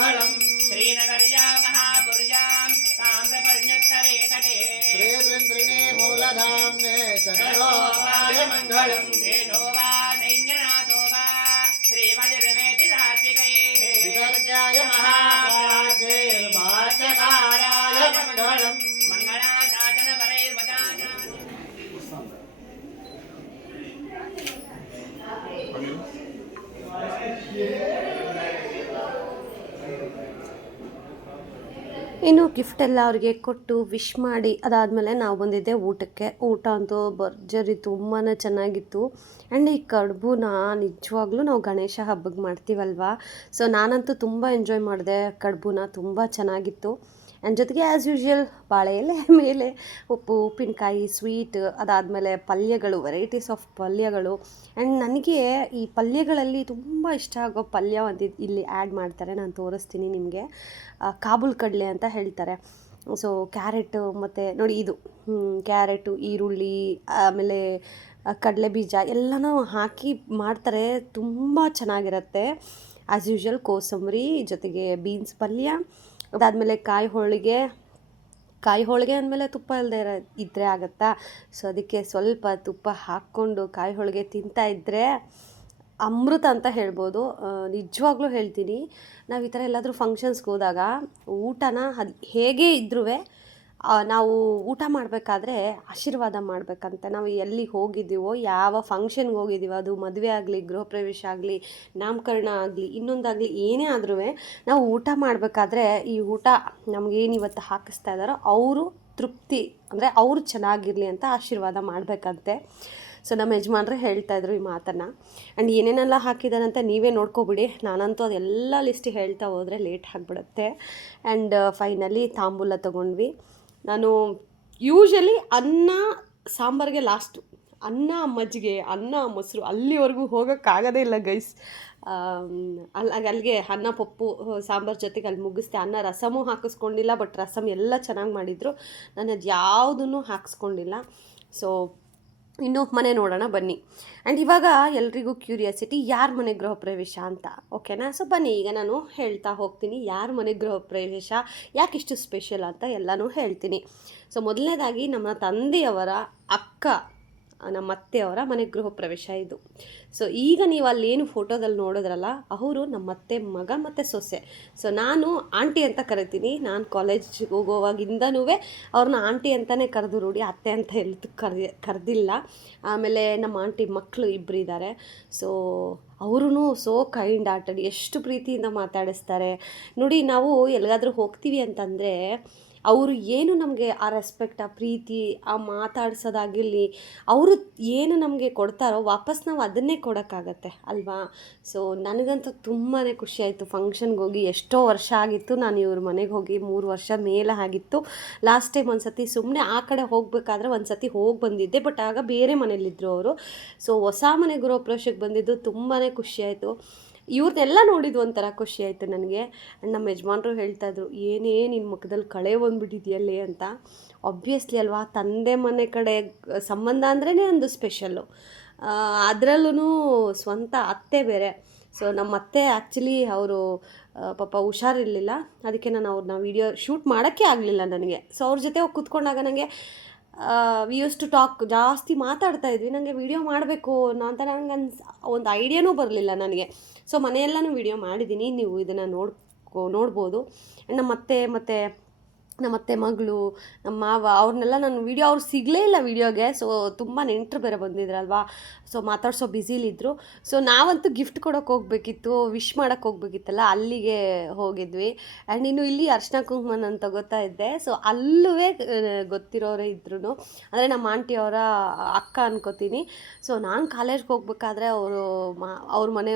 मङ्गलम् श्रीनगर्या महापुर्यां ताम्रपर्ण्योत्तरे तटे श्रीन्द्रिणे मूलधाम्ने सर्वोपाय मङ्गलम् तेजो वा सैन्यनाथो वा श्रीमजुर्वेदि सात्विकैः विसर्गाय महाभाग्यैर्भाष्यकाराय मङ्गलम् मङ्गलासाधनपरैर्वदाना ಇನ್ನು ಗಿಫ್ಟ್ ಎಲ್ಲ ಅವ್ರಿಗೆ ಕೊಟ್ಟು ವಿಶ್ ಮಾಡಿ ಅದಾದಮೇಲೆ ನಾವು ಬಂದಿದ್ದೆ ಊಟಕ್ಕೆ. ಊಟ ಅಂತೂ ಭರ್ಜರಿ ತುಂಬಾ ಚೆನ್ನಾಗಿತ್ತು. ಆ್ಯಂಡ್ ಈ ಕಡುಬುನ ನಿಜವಾಗ್ಲೂ ನಾವು ಗಣೇಶ ಹಬ್ಬಕ್ಕೆ ಮಾಡ್ತೀವಲ್ವ, ಸೊ ನಾನಂತೂ ತುಂಬ ಎಂಜಾಯ್ ಮಾಡಿದೆ. ಕಡುಬುನ ತುಂಬ ಚೆನ್ನಾಗಿತ್ತು. ಆ್ಯಂಡ್ ಜೊತೆಗೆ ಆ್ಯಸ್ ಯೂಶ್ವಲ್ ಬಾಳೆ ಎಲೆ ಮೇಲೆ ಉಪ್ಪು, ಉಪ್ಪಿನಕಾಯಿ, ಸ್ವೀಟ್, ಅದಾದಮೇಲೆ ಪಲ್ಯಗಳು, ವೆರೈಟೀಸ್ ಆಫ್ ಪಲ್ಯಗಳು. ಆ್ಯಂಡ್ ನನಗೆ ಈ ಪಲ್ಯಗಳಲ್ಲಿ ತುಂಬ ಇಷ್ಟ ಆಗೋ ಪಲ್ಯ ಒಂದು ಇಲ್ಲಿ ಆ್ಯಡ್ ಮಾಡ್ತಾರೆ, ನಾನು ತೋರಿಸ್ತೀನಿ ನಿಮಗೆ. ಕಾಬೂಲ್ ಕಡಲೆ ಅಂತ ಹೇಳ್ತಾರೆ. ಸೊ ಕ್ಯಾರೆಟು ಮತ್ತು ನೋಡಿ ಇದು ಕ್ಯಾರೆಟು, ಈರುಳ್ಳಿ, ಆಮೇಲೆ ಕಡಲೆ ಬೀಜ ಎಲ್ಲನೂ ಹಾಕಿ ಮಾಡ್ತಾರೆ. ತುಂಬ ಚೆನ್ನಾಗಿರುತ್ತೆ. ಆ್ಯಸ್ ಯೂಶ್ವಲ್ ಕೋಸಂಬರಿ ಜೊತೆಗೆ ಬೀನ್ಸ್ ಪಲ್ಯ, ಅದಾದಮೇಲೆ ಕಾಯಿ ಹೋಳಿಗೆ ಅಂದಮೇಲೆ ತುಪ್ಪ ಇಲ್ಲದೆ ಇದ್ದರೆ ಆಗುತ್ತಾ. ಸೊ ಅದಕ್ಕೆ ಸ್ವಲ್ಪ ತುಪ್ಪ ಹಾಕ್ಕೊಂಡು ಕಾಯಿ ಹೋಳಿಗೆ ತಿಂತಾಯಿದ್ರೆ ಅಮೃತ ಅಂತ ಹೇಳ್ಬೋದು. ನಿಜವಾಗ್ಲೂ ಹೇಳ್ತೀನಿ, ನಾವು ಈ ಥರ ಎಲ್ಲಾದರೂ ಫಂಕ್ಷನ್ಸ್ಗೆ ಹೋದಾಗ ಊಟನ ಅದು ಹೇಗೇ ಇದ್ರೂ ನಾವು ಊಟ ಮಾಡಬೇಕಾದ್ರೆ ಆಶೀರ್ವಾದ ಮಾಡಬೇಕಂತೆ. ನಾವು ಎಲ್ಲಿ ಹೋಗಿದ್ದೀವೋ, ಯಾವ ಫಂಕ್ಷನ್ಗೆ ಹೋಗಿದ್ದೀವೋ, ಅದು ಮದುವೆ ಆಗಲಿ, ಗೃಹ ಪ್ರವೇಶ ಆಗಲಿ, ನಾಮಕರಣ ಆಗಲಿ, ಇನ್ನೊಂದಾಗಲಿ, ಏನೇ ಆದ್ರೂ ನಾವು ಊಟ ಮಾಡಬೇಕಾದ್ರೆ ಈ ಊಟ ನಮಗೇನು ಇವತ್ತು ಹಾಕಿಸ್ತಾ ಇದ್ದಾರೋ ಅವರು ತೃಪ್ತಿ ಅಂದರೆ ಅವರು ಚೆನ್ನಾಗಿರಲಿ ಅಂತ ಆಶೀರ್ವಾದ ಮಾಡಬೇಕಂತೆ. ಸೊ ನಮ್ಮ ಯಜಮಾನ್ರೆ ಹೇಳ್ತಾಯಿದ್ರು ಈ ಮಾತನ್ನು. ಆ್ಯಂಡ್ ಏನೇನೆಲ್ಲ ಹಾಕಿದಾರಂತ ನೀವೇ ನೋಡ್ಕೊಬಿಡಿ. ನಾನಂತೂ ಅದೆಲ್ಲ ಲಿಸ್ಟ್ ಹೇಳ್ತಾ ಹೋದರೆ ಲೇಟ್ ಆಗಿಬಿಡುತ್ತೆ. ಆ್ಯಂಡ್ ಫೈನಲಿ ತಾಂಬೂಲ ತೊಗೊಂಡ್ವಿ. ನಾನು ಯೂಶ್ವಲಿ ಅನ್ನ ಸಾಂಬಾರಿಗೆ ಲಾಸ್ಟು, ಅನ್ನ ಮಜ್ಜಿಗೆ, ಅನ್ನ ಮೊಸರು ಅಲ್ಲಿವರೆಗೂ ಹೋಗೋಕ್ಕಾಗೋದೇ ಇಲ್ಲ ಗೈಸ್. ಅಲ್ಲಿಗೆ ಅನ್ನ ಪಪ್ಪು ಸಾಂಬಾರು ಜೊತೆಗೆ ಅಲ್ಲಿ ಮುಗಿಸ್ದೆ. ಅನ್ನ ರಸಮೂ ಹಾಕಿಸ್ಕೊಂಡಿಲ್ಲ, ಬಟ್ ರಸಮ್ ಎಲ್ಲ ಚೆನ್ನಾಗಿ ಮಾಡಿದರು. ನಾನು ಅದು ಯಾವುದೂ ಹಾಕಿಸ್ಕೊಂಡಿಲ್ಲ. ಸೊ ಇನ್ನು ಮನೆ ನೋಡೋಣ ಬನ್ನಿ. ಆ್ಯಂಡ್ ಇವಾಗ ಎಲ್ರಿಗೂ ಕ್ಯೂರಿಯಾಸಿಟಿ, ಯಾರ ಮನೆ ಗೃಹ ಪ್ರವೇಶ ಅಂತ, ಓಕೆನಾ? ಸೊ ಬನ್ನಿ ಈಗ ನಾನು ಹೇಳ್ತಾ ಹೋಗ್ತೀನಿ ಯಾರ ಮನೆ ಗೃಹ ಪ್ರವೇಶ, ಯಾಕಿಷ್ಟು ಸ್ಪೆಷಲ್ ಅಂತ ಎಲ್ಲನೂ ಹೇಳ್ತೀನಿ. ಸೊ ಮೊದಲನೇದಾಗಿ ನಮ್ಮ ತಂದೆಯವರ ಅಕ್ಕ, ನಮ್ಮ ಅತ್ತೆಯವರ ಮನೆ ಗೃಹ ಪ್ರವೇಶ ಇದು. ಸೊ ಈಗ ನೀವು ಅಲ್ಲೇನು ಫೋಟೋದಲ್ಲಿ ನೋಡಿದ್ರಲ್ಲ, ಅವರು ನಮ್ಮ ಅತ್ತೆ ಮಗ ಮತ್ತು ಸೊಸೆ. ಸೊ ನಾನು ಆಂಟಿ ಅಂತ ಕರಿತೀನಿ. ನಾನು ಕಾಲೇಜ್ಗೆ ಹೋಗೋವಾಗಿಂದನೂ ಅವ್ರನ್ನ ಆಂಟಿ ಅಂತಲೇ ಕರೆದು ರೂಢಿ, ಅತ್ತೆ ಅಂತ ಎಲ್ಲೂ ಕರೆದಿಲ್ಲ. ಆಮೇಲೆ ನಮ್ಮ ಆಂಟಿ ಮಕ್ಕಳು ಇಬ್ಬರು ಇದ್ದಾರೆ. ಸೊ ಅವರೂ ಸೋ ಕೈಂಡ್ ಹಾರ್ಟೆಡ್, ಎಷ್ಟು ಪ್ರೀತಿಯಿಂದ ಮಾತಾಡಿಸ್ತಾರೆ ನೋಡಿ. ನಾವು ಎಲ್ಲಿಗಾದರೂ ಹೋಗ್ತೀವಿ ಅಂತಂದರೆ ಅವರು ಏನು ನಮಗೆ ಆ ರೆಸ್ಪೆಕ್ಟ್, ಆ ಪ್ರೀತಿ, ಆ ಮಾತಾಡ್ಸೋದಾಗಿರಲಿ, ಅವರು ಏನು ನಮಗೆ ಕೊಡ್ತಾರೋ ವಾಪಸ್ ನಾವು ಅದನ್ನೇ ಕೊಡೋಕ್ಕಾಗತ್ತೆ ಅಲ್ವಾ? ಸೊ ನನಗಂತೂ ತುಂಬಾ ಖುಷಿ ಆಯಿತು. ಫಂಕ್ಷನ್ಗೆ ಹೋಗಿ ಎಷ್ಟೋ ವರ್ಷ ಆಗಿತ್ತು, ನಾನು ಇವ್ರ ಮನೆಗೆ ಹೋಗಿ 3 ವರ್ಷ ಮೇಲೆ ಆಗಿತ್ತು. ಲಾಸ್ಟ್ ಟೈಮ್ ಒಂದು ಸತಿ ಸುಮ್ಮನೆ ಆ ಕಡೆ ಹೋಗಬೇಕಾದ್ರೆ ಒಂದು ಸತಿ ಹೋಗಿ ಬಂದಿದ್ದೆ, ಬಟ್ ಆಗ ಬೇರೆ ಮನೇಲಿದ್ದರು ಅವರು. ಸೊ ಹೊಸ ಮನೆ ಗೃಹ ಪ್ರವೇಶಕ್ಕೆ ಬಂದಿದ್ದು ತುಂಬಾ ಖುಷಿಯಾಯಿತು. ಇವ್ರನ್ನೆಲ್ಲ ನೋಡಿದ್ದು ಒಂಥರ ಖುಷಿ ಆಯಿತು ನನಗೆ. ನಮ್ಮ ಯಜಮಾನ್ರು ಹೇಳ್ತಾಯಿದ್ರು, ಏನೇ ನಿನ್ನ ಮುಖದಲ್ಲಿ ಕಳೆ ಬಂದುಬಿಟ್ಟಿದೆಯಲ್ಲೇ ಅಂತ. ಆಬ್ವಿಯಸ್ಲಿ ಅಲ್ವಾ, ತಂದೆ ಮನೆ ಕಡೆ ಸಂಬಂಧ ಅಂದ್ರೇ ಒಂದು ಸ್ಪೆಷಲ್ಲು. ಅದರಲ್ಲೂ ಸ್ವಂತ ಅತ್ತೆ ಬೇರೆ. ಸೊ ನಮ್ಮ ಅತ್ತೆ ಆ್ಯಕ್ಚುಲಿ ಅವರು ಪಾಪ ಹುಷಾರಿರಲಿಲ್ಲ, ಅದಕ್ಕೆ ನಾನು ಅವ್ರನ್ನ ವೀಡಿಯೋ ಶೂಟ್ ಮಾಡೋಕ್ಕೆ ಆಗಲಿಲ್ಲ ನನಗೆ. ಸೊ ಅವ್ರ ಜೊತೆ ಹೋಗಿ ಕೂತ್ಕೊಂಡಾಗ ನನಗೆ ವಿ ಯೂಸ್ ಟು ಟಾಕ್, ಜಾಸ್ತಿ ಮಾತಾಡ್ತಾ ಇದ್ವಿ. ನನಗೆ ವೀಡಿಯೋ ಮಾಡಬೇಕು ಅಂತ ನನಗೆ ಒಂದು ಐಡಿಯಾನೂ ಬರಲಿಲ್ಲ ನನಗೆ. ಸೊ ಮನೆಯೆಲ್ಲನೂ ವೀಡಿಯೋ ಮಾಡಿದ್ದೀನಿ, ನೀವು ಇದನ್ನು ನೋಡ್ಬೋದು. ನಮ್ಮ ಅತ್ತೆ ಮತ್ತು ನಮ್ಮ ಅತ್ತೆ ಮಗಳು, ನಮ್ಮ ಮಾವ, ಅವ್ರನ್ನೆಲ್ಲ ನಾನು ವೀಡಿಯೋ, ಅವ್ರು ಸಿಗಲೇ ಇಲ್ಲ ವೀಡಿಯೋಗೆ. ಸೊ ತುಂಬ ನೆಂಟರು ಬೇರೆ ಬಂದಿದ್ರಲ್ವಾ, ಸೊ ಮಾತಾಡ್ಸೋ ಬ್ಯುಸಿಲಿದ್ದರು. ಸೊ ನಾವಂತೂ ಗಿಫ್ಟ್ ಕೊಡೋಕೆ ಹೋಗ್ಬೇಕಿತ್ತು, ವಿಶ್ ಮಾಡೋಕ್ಕೆ ಹೋಗ್ಬೇಕಿತ್ತಲ್ಲ, ಅಲ್ಲಿಗೆ ಹೋಗಿದ್ವಿ. ಆ್ಯಂಡ್ ಇನ್ನು ಇಲ್ಲಿ ಅರ್ಶಿನ ಕುಂಕುಮ ನಾನು ತಗೋತಾ ಇದ್ದೆ. ಸೊ ಅಲ್ಲೂ ಗೊತ್ತಿರೋರೇ ಇದ್ರೂ, ಅಂದರೆ ನಮ್ಮ ಆಂಟಿಯವರ ಅಕ್ಕ ಅನ್ಕೋತೀನಿ. ಸೊ ನಾನು ಕಾಲೇಜ್ಗೆ ಹೋಗ್ಬೇಕಾದ್ರೆ ಅವ್ರ ಮನೆ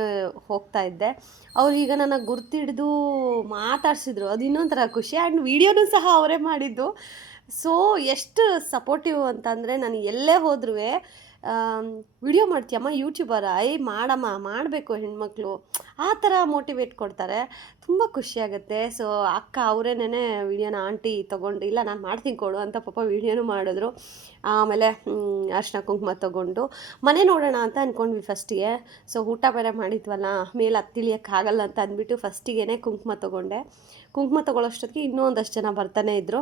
ಹೋಗ್ತಾ ಇದ್ದೆ. ಅವ್ರು ಈಗ ನನ್ನ ಗುರ್ತಿಡಿದು ಮಾತಾಡ್ಸಿದ್ರು, ಅದು ಇನ್ನೊಂಥರ ಖುಷಿ. ಆ್ಯಂಡ್ ವೀಡಿಯೋನೂ ಸಹ ಅವರೇ ಮಾಡಿದ್ದು. ಸೊ ಎಷ್ಟು ಸಪೋರ್ಟಿವ್ ಅಂತಂದರೆ, ನಾನು ಎಲ್ಲೇ ಹೋದ್ರೂ ವಿಡಿಯೋ ಮಾಡ್ತೀಯಮ್ಮ, ಯೂಟ್ಯೂಬರ, ಮಾಡಮ್ಮ, ಮಾಡಬೇಕು ಹೆಣ್ಮಕ್ಳು, ಆ ಥರ ಮೋಟಿವೇಟ್ ಕೊಡ್ತಾರೆ. ತುಂಬ ಖುಷಿಯಾಗುತ್ತೆ. ಸೊ ಅಕ್ಕ ಅವರೇನೇ ವೀಡಿಯೋನ ಆಂಟಿ ತೊಗೊಂಡು, ಇಲ್ಲ ನಾನು ಮಾಡ್ತೀನಿ ಕೊಡು ಅಂತ ಪಾಪ ವೀಡಿಯೋನೂ ಮಾಡಿದ್ರು. ಆಮೇಲೆ ಅರ್ಶಿನ ಕುಂಕುಮ ತೊಗೊಂಡು ಮನೆ ನೋಡೋಣ ಅಂತ ಅಂದ್ಕೊಂಡ್ವಿ ಫಸ್ಟಿಗೆ. ಸೊ ಊಟ ಬೇರೆ ಮಾಡಿದ್ವಲ್ಲ, ಮೇಲೆ ಹತ್ತಿಳಿಯೋಕ್ಕಾಗಲ್ಲ ಅಂತ ಅಂದ್ಬಿಟ್ಟು ಫಸ್ಟಿಗೆ ಕುಂಕುಮ ತೊಗೊಂಡೆ. ಕುಂಕುಮ ತೊಗೊಳ್ಳೋಷ್ಟೊತ್ತಿಗೆ ಇನ್ನೂ ಒಂದಷ್ಟು ಜನ ಬರ್ತಾನೆ ಇದ್ದರು.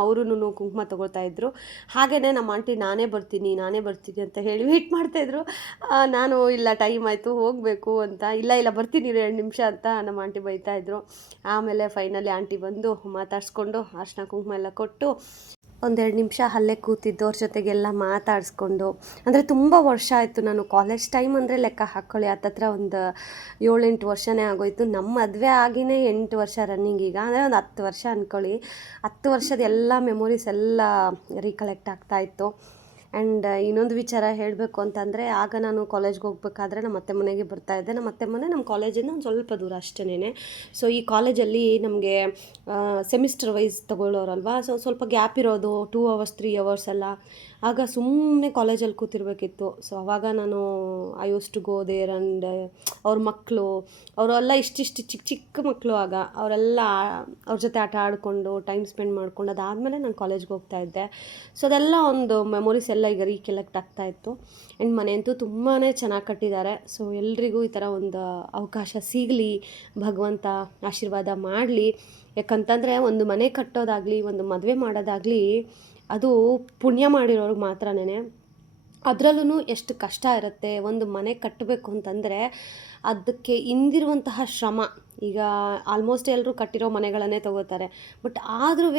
ಅವರೂ ಕುಂಕುಮ ತೊಗೊಳ್ತಾಯಿದ್ರು. ಹಾಗೆಯೇ ನಮ್ಮ ಆಂಟಿ ನಾನೇ ಬರ್ತೀನಿ ಅಂತ ಹೇಳಿ ವೇಟ್ ಮಾಡ್ತಾಯಿದ್ರು. ನಾನು ಇಲ್ಲ ಟೈಮ್ ಆಯಿತು ಹೋಗಬೇಕು ಅಂತ, ಇಲ್ಲ ಬರ್ತೀನಿ 2 ನಿಮಿಷ ಅಂತ ನಮ್ಮ ಆಂಟಿ ಬೈತಾಯಿದ್ರು. ಆಮೇಲೆ ಫೈನಲಿ ಆಂಟಿ ಬಂದು ಮಾತಾಡಿಸ್ಕೊಂಡು ಅರ್ಶಿನ ಕುಂಕುಮ ಎಲ್ಲ ಕೊಟ್ಟು 1-2 ನಿಮಿಷ ಅಲ್ಲೇ ಕೂತಿದ್ದು ಅವ್ರ ಜೊತೆಗೆಲ್ಲ ಮಾತಾಡಿಸ್ಕೊಂಡು. ಅಂದರೆ ತುಂಬ ವರ್ಷ ಆಯಿತು, ನಾನು ಕಾಲೇಜ್ ಟೈಮ್ ಅಂದರೆ ಲೆಕ್ಕ ಹಾಕ್ಕೊಳ್ಳಿ ಹತ್ತತ್ರ ಒಂದು 7-8 ವರ್ಷನೇ ಆಗೋಯಿತು. ನಮ್ಮ ಮದುವೆ ಆಗಿನೇ 8 ವರ್ಷ ರನ್ನಿಂಗ್ ಈಗ, ಅಂದರೆ ಒಂದು 10 ವರ್ಷ ಅಂದ್ಕೊಳ್ಳಿ. 10 ವರ್ಷದ ಎಲ್ಲ ಮೆಮೊರೀಸ್ ಎಲ್ಲ ರೀಕಲೆಕ್ಟ್ ಆಗ್ತಾಯಿತ್ತು. ಆ್ಯಂಡ್ ಇನ್ನೊಂದು ವಿಚಾರ ಹೇಳಬೇಕು ಅಂತಂದರೆ, ಆಗ ನಾನು ಕಾಲೇಜ್ಗೆ ಹೋಗ್ಬೇಕಾದ್ರೆ ನಮ್ಮ ಅತ್ತೆ ಮನೆಗೆ ಬರ್ತಾಯಿದ್ದೆ. ನಮ್ಮ ಅತ್ತೆ ಮನೆ ನಮ್ಮ ಕಾಲೇಜಿಂದ ಒಂದು ಸ್ವಲ್ಪ ದೂರ ಅಷ್ಟೇ. ಸೊ ಈ ಕಾಲೇಜಲ್ಲಿ ನಮಗೆ ಸೆಮಿಸ್ಟರ್ ವೈಸ್ ತೊಗೊಳ್ಳೋರಲ್ವ, ಸೊ ಸ್ವಲ್ಪ ಗ್ಯಾಪ್ ಇರೋದು 2 ಅವರ್ಸ್ 3 ಅವರ್ಸ್ ಎಲ್ಲ. ಆಗ ಸುಮ್ಮನೆ ಕಾಲೇಜಲ್ಲಿ ಕೂತಿರ್ಬೇಕಿತ್ತು. ಸೊ ಆವಾಗ ನಾನು I use to go there. And ಅವ್ರ ಮಕ್ಕಳು ಅವರೆಲ್ಲ ಇಷ್ಟಿಷ್ಟು ಚಿಕ್ಕ ಮಕ್ಕಳು, ಆಗ ಅವರೆಲ್ಲ ಅವ್ರ ಜೊತೆ ಆಟ ಆಡಿಕೊಂಡು ಟೈಮ್ ಸ್ಪೆಂಡ್ ಮಾಡ್ಕೊಂಡು ಅದಾದಮೇಲೆ ನಾನು ಕಾಲೇಜ್ಗೆ ಹೋಗ್ತಾಯಿದ್ದೆ. ಸೊ ಅದೆಲ್ಲ ಒಂದು ಮೆಮೊರೀಸ್ ಎಲ್ಲ ಈಗ ರೀಕಲೆಕ್ಟ್ ಆಗ್ತಾಯಿತ್ತು. ಆ್ಯಂಡ್ ಮನೆ ಅಂತೂ ತುಂಬಾ ಚೆನ್ನಾಗಿ ಕಟ್ಟಿದ್ದಾರೆ. ಸೊ ಎಲ್ರಿಗೂ ಈ ಥರ ಒಂದು ಅವಕಾಶ ಸಿಗಲಿ, ಭಗವಂತ ಆಶೀರ್ವಾದ ಮಾಡಲಿ. ಯಾಕಂತಂದರೆ ಒಂದು ಮನೆ ಕಟ್ಟೋದಾಗಲಿ, ಒಂದು ಮದುವೆ ಮಾಡೋದಾಗಲಿ, ಅದು ಪುಣ್ಯ ಮಾಡಿರೋರಿಗೆ ಮಾತ್ರನೇ. ಅದರಲ್ಲೂ ಎಷ್ಟು ಕಷ್ಟ ಇರುತ್ತೆ ಒಂದು ಮನೆ ಕಟ್ಟಬೇಕು ಅಂತಂದರೆ, ಅದಕ್ಕೆ ಹಿಂದಿರುವಂತಹ ಶ್ರಮ. ಈಗ ಆಲ್ಮೋಸ್ಟ್ ಎಲ್ಲರೂ ಕಟ್ಟಿರೋ ಮನೆಗಳನ್ನೇ ತೊಗೋತಾರೆ, ಬಟ್ ಆದ್ರೂ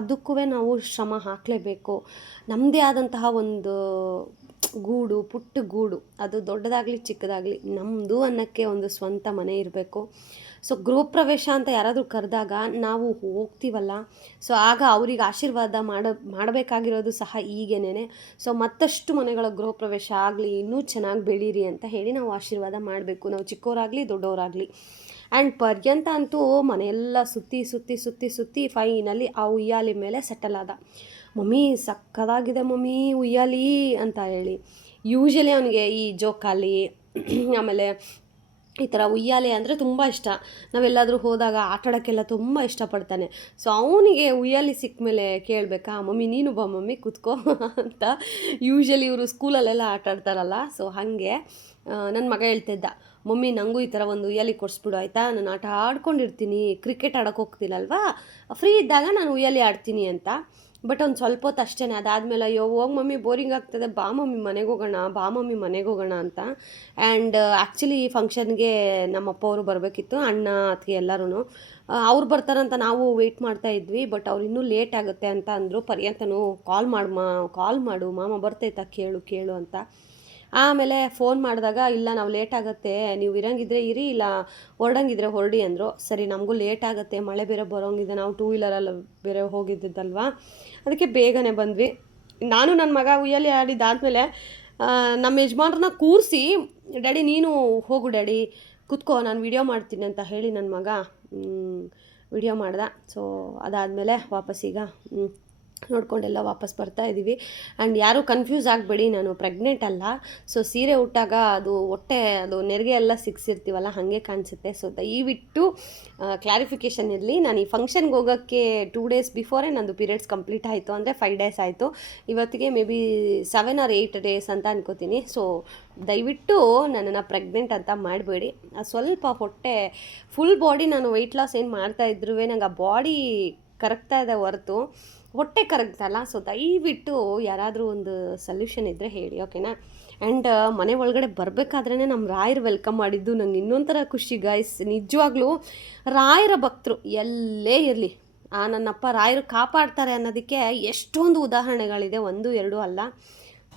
ಅದಕ್ಕೂ ನಾವು ಶ್ರಮ ಹಾಕಲೇಬೇಕು. ನಮ್ಮದೇ ಆದಂತಹ ಒಂದು ಗೂಡು, ಪುಟ್ಟ ಗೂಡು, ಅದು ದೊಡ್ಡದಾಗಲಿ ಚಿಕ್ಕದಾಗಲಿ ನಮ್ಮದು ಅನ್ನೋಕ್ಕೆ ಒಂದು ಸ್ವಂತ ಮನೆ ಇರಬೇಕು. ಸೊ ಗೃಹಪ್ರವೇಶ ಅಂತ ಯಾರಾದರೂ ಕರೆದಾಗ ನಾವು ಹೋಗ್ತೀವಲ್ಲ, ಸೊ ಆಗ ಅವ್ರಿಗೆ ಆಶೀರ್ವಾದ ಮಾಡಬೇಕಾಗಿರೋದು ಸಹ ಈಗೇನೆ. ಸೊ ಮತ್ತಷ್ಟು ಮನೆಗಳ ಗೃಹಪ್ರವೇಶ ಆಗಲಿ, ಇನ್ನೂ ಚೆನ್ನಾಗಿ ಬೆಳೀರಿ ಅಂತ ಹೇಳಿ ನಾವು ಆಶೀರ್ವಾದ ಮಾಡಬೇಕು, ನಾವು ಚಿಕ್ಕವರಾಗಲಿ ದೊಡ್ಡವರಾಗಲಿ. ಆ್ಯಂಡ್ ಪರ್ಯಂತ ಅಂತೂ ಮನೆಯೆಲ್ಲ ಸುತ್ತಿ ಫೈನಲಿ ಆ ಉಯ್ಯಾಲಿ ಮೇಲೆ ಸೆಟಲ್ ಆದ. ಮಮ್ಮಿ ಸಕ್ಕದಾಗಿದೆ ಮಮ್ಮಿ ಉಯ್ಯಾಲಿ ಅಂತ ಹೇಳಿ. ಯೂಶಲಿ ಅವನಿಗೆ ಈ ಜೋಕಾಲಿ ಆಮೇಲೆ ಈ ಥರ ಉಯ್ಯಾಲೆ ಅಂದರೆ ತುಂಬ ಇಷ್ಟ. ನಾವೆಲ್ಲಾದರೂ ಹೋದಾಗ ಆಟಾಡೋಕ್ಕೆಲ್ಲ ತುಂಬ ಇಷ್ಟಪಡ್ತಾನೆ. ಸೊ ಅವನಿಗೆ ಉಯ್ಯಾಲೆ ಸಿಕ್ಕ ಮೇಲೆ ಕೇಳಬೇಕಾ, ಮಮ್ಮಿ ನೀನು ಬಾ ಮಮ್ಮಿ ಕೂತ್ಕೋ ಅಂತ. ಯೂಶಲಿ ಇವರು ಸ್ಕೂಲಲ್ಲೆಲ್ಲ ಆಟಾಡ್ತಾರಲ್ಲ, ಸೊ ಹಾಗೆ ನನ್ನ ಮಗ ಹೇಳ್ತಿದ್ದ, ಮಮ್ಮಿ ನನಗೂ ಈ ಥರ ಒಂದು ಉಯ್ಯಾಲೆ ಕೊಡಿಸ್ಬಿಡು ಆಯಿತಾ, ನಾನು ಆಟ ಆಡ್ಕೊಂಡಿರ್ತೀನಿ, ಕ್ರಿಕೆಟ್ ಆಡೋಕ್ಕೆ ಹೋಗ್ತೀನಲ್ವಾ, ಫ್ರೀ ಇದ್ದಾಗ ನಾನು ಉಯ್ಯಾಲೆ ಆಡ್ತೀನಿ ಅಂತ. ಬಟ್ ಒಂದು ಸ್ವಲ್ಪ ಹೊತ್ತು ಅಷ್ಟೇ. ಅದಾದಮೇಲೆ ಅಯ್ಯೋ ಹೋಗಿ ಮಮ್ಮಿ ಬೋರಿಂಗ್ ಆಗ್ತದೆ, ಬಾ ಮಮ್ಮಿ ಮನೆಗೆ ಹೋಗೋಣ ಅಂತ. ಆ್ಯಂಡ್ ಆ್ಯಕ್ಚುಲಿ ಈ ಫಂಕ್ಷನ್ಗೆ ನಮ್ಮಪ್ಪ ಅವರು ಬರಬೇಕಿತ್ತು, ಅಣ್ಣ ಅತ್ತಿಗೆ ಎಲ್ಲರೂ. ಅವ್ರು ಬರ್ತಾರಂತ ನಾವು ವೆಯ್ಟ್ ಮಾಡ್ತಾ ಇದ್ವಿ. ಬಟ್ ಅವ್ರು ಇನ್ನೂ ಲೇಟ್ ಆಗುತ್ತೆ ಅಂತ ಅಂದರು. ಪರ್ಯಂತನೂ ಕಾಲ್ ಮಾಡು ಮಾಮ ಬರ್ತೈತಾ ಕೇಳು ಅಂತ. ಆಮೇಲೆ ಫೋನ್ ಮಾಡಿದಾಗ, ಇಲ್ಲ ನಾವು ಲೇಟ್ ಆಗುತ್ತೆ, ನೀವು ಇರಂಗಿದ್ರೆ ಇರಿ, ಇಲ್ಲ ಹೊರಡಂಗಿದ್ರೆ ಹೊರಡಿ ಅಂದರು. ಸರಿ ನಮಗೂ ಲೇಟ್ ಆಗುತ್ತೆ, ಮಳೆ ಬೇರೆ ಬರೋಂಗಿದೆ, ನಾವು 2 ವೀಲರಲ್ಲಿ ಬೇರೆ ಹೋಗಿದ್ದಲ್ವ, ಅದಕ್ಕೆ ಬೇಗನೆ ಬಂದ್ವಿ. ನಾನು ನನ್ನ ಮಗ ಉಯ್ಯಾಲೆ ಆಡಿದ್ದಾದಮೇಲೆ ನಮ್ಮ ಯಜಮಾನ್ರನ್ನ ಕೂರಿಸಿ, ಡ್ಯಾಡಿ ನೀನು ಹೋಗು ಡ್ಯಾಡಿ ಕೂತ್ಕೋ, ನಾನು ವಿಡಿಯೋ ಮಾಡ್ತೀನಿ ಅಂತ ಹೇಳಿ ನನ್ನ ಮಗ ವಿಡಿಯೋ ಮಾಡ್ದೆ. ಸೊ ಅದಾದಮೇಲೆ ವಾಪಸ್ಸೀಗ ನೋಡ್ಕೊಂಡೆಲ್ಲ ವಾಪಸ್ ಬರ್ತಾ ಇದ್ದೀವಿ. ಆ್ಯಂಡ್ ಯಾರೂ ಕನ್ಫ್ಯೂಸ್ ಆಗಬೇಡಿ, ನಾನು ಪ್ರೆಗ್ನೆಂಟ್ ಅಲ್ಲ. ಸೊ ಸೀರೆ ಉಟ್ಟಾಗ ಅದು ಹೊಟ್ಟೆ ಅದು ನೆರಿಗೆ ಎಲ್ಲ ಸಿಕ್ಸಿರ್ತೀವಲ್ಲ, ಹಾಗೆ ಕಾಣಿಸುತ್ತೆ. ಸೊ ದಯವಿಟ್ಟು ಕ್ಲಾರಿಫಿಕೇಷನ್ ಇರಲಿ. ನಾನು ಈ ಫಂಕ್ಷನ್ಗೆ ಹೋಗೋಕ್ಕೆ 2 ಡೇಸ್ ಬಿಫೋರೇ ನಂದು ಪೀರಿಯಡ್ಸ್ ಕಂಪ್ಲೀಟ್ ಆಯಿತು, ಅಂದರೆ 5 ಡೇಸ್ ಆಯಿತು. ಇವತ್ತಿಗೆ ಮೇ ಬಿ 7 or 8 ಡೇಸ್ ಅಂತ ಅನ್ಕೋತೀನಿ. ಸೊ ದಯವಿಟ್ಟು ನನ್ನನ್ನು ಪ್ರೆಗ್ನೆಂಟ್ ಅಂತ ಮಾಡಬೇಡಿ. ಸ್ವಲ್ಪ ಹೊಟ್ಟೆ ಫುಲ್ ಬಾಡಿ ನಾನು ವೆಯ್ಟ್ ಲಾಸ್ ಏನು ಮಾಡ್ತಾಯಿದ್ರು ನಂಗೆ ಆ ಬಾಡಿ ಕರಗ್ತಾ ಇದೆ ಹೊರತು ಹೊಟ್ಟೆ ಕರಗ್ತಲ್ಲ. ಸೊ ದಯವಿಟ್ಟು ಯಾರಾದರೂ ಒಂದು ಸೊಲ್ಯೂಷನ್ ಇದ್ದರೆ ಹೇಳಿ, ಓಕೆನಾ. ಆ್ಯಂಡ್ ಮನೆ ಒಳಗಡೆ ಬರಬೇಕಾದ್ರೇ ನಮ್ಮ ರಾಯರು ವೆಲ್ಕಮ್ ಮಾಡಿದ್ದು ನಂಗೆ ಇನ್ನೊಂಥರ ಖುಷಿ ಗೈಸ್. ನಿಜವಾಗ್ಲೂ ರಾಯರ ಭಕ್ತರು ಎಲ್ಲೇ ಇರಲಿ, ನನ್ನಪ್ಪ ರಾಯರು ಕಾಪಾಡ್ತಾರೆ ಅನ್ನೋದಕ್ಕೆ ಎಷ್ಟೊಂದು ಉದಾಹರಣೆಗಳಿದೆ, 1-2 ಅಲ್ಲ.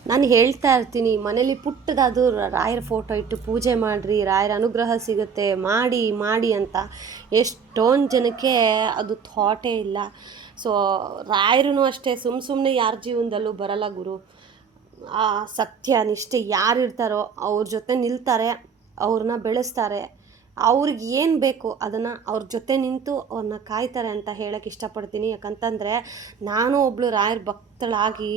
ನಾನು ಹೇಳ್ತಾ ಇರ್ತೀನಿ, ಮನೇಲಿ ಪುಟ್ಟದಾದು ರಾಯರ ಫೋಟೋ ಇಟ್ಟು ಪೂಜೆ ಮಾಡಿರಿ, ರಾಯರ ಅನುಗ್ರಹ ಸಿಗುತ್ತೆ, ಮಾಡಿ ಅಂತ. ಎಷ್ಟೊಂದು ಜನಕ್ಕೆ ಅದು ಥಾಟೇ ಇಲ್ಲ. ಸೊ ರಾಯರೂ ಅಷ್ಟೇ, ಸುಮ್ಮನೆ ಯಾರ ಜೀವನದಲ್ಲೂ ಬರಲ್ಲ ಗುರು. ಆ ಸತ್ಯ ನಿಷ್ಠೆ ಯಾರು ಇರ್ತಾರೋ ಅವ್ರ ಜೊತೆ ನಿಲ್ತಾರೆ, ಅವ್ರನ್ನ ಬೆಳೆಸ್ತಾರೆ. ಅವ್ರಿಗೆ ಏನು ಬೇಕು ಅದನ್ನು ಅವ್ರ ಜೊತೆ ನಿಂತು ಅವ್ರನ್ನ ಕಾಯ್ತಾರೆ ಅಂತ ಹೇಳೋಕ್ಕೆ ಇಷ್ಟಪಡ್ತೀನಿ. ಯಾಕಂತಂದರೆ ನಾನು ಒಬ್ಬಳು ರಾಯರ ಭಕ್ತಳಾಗಿ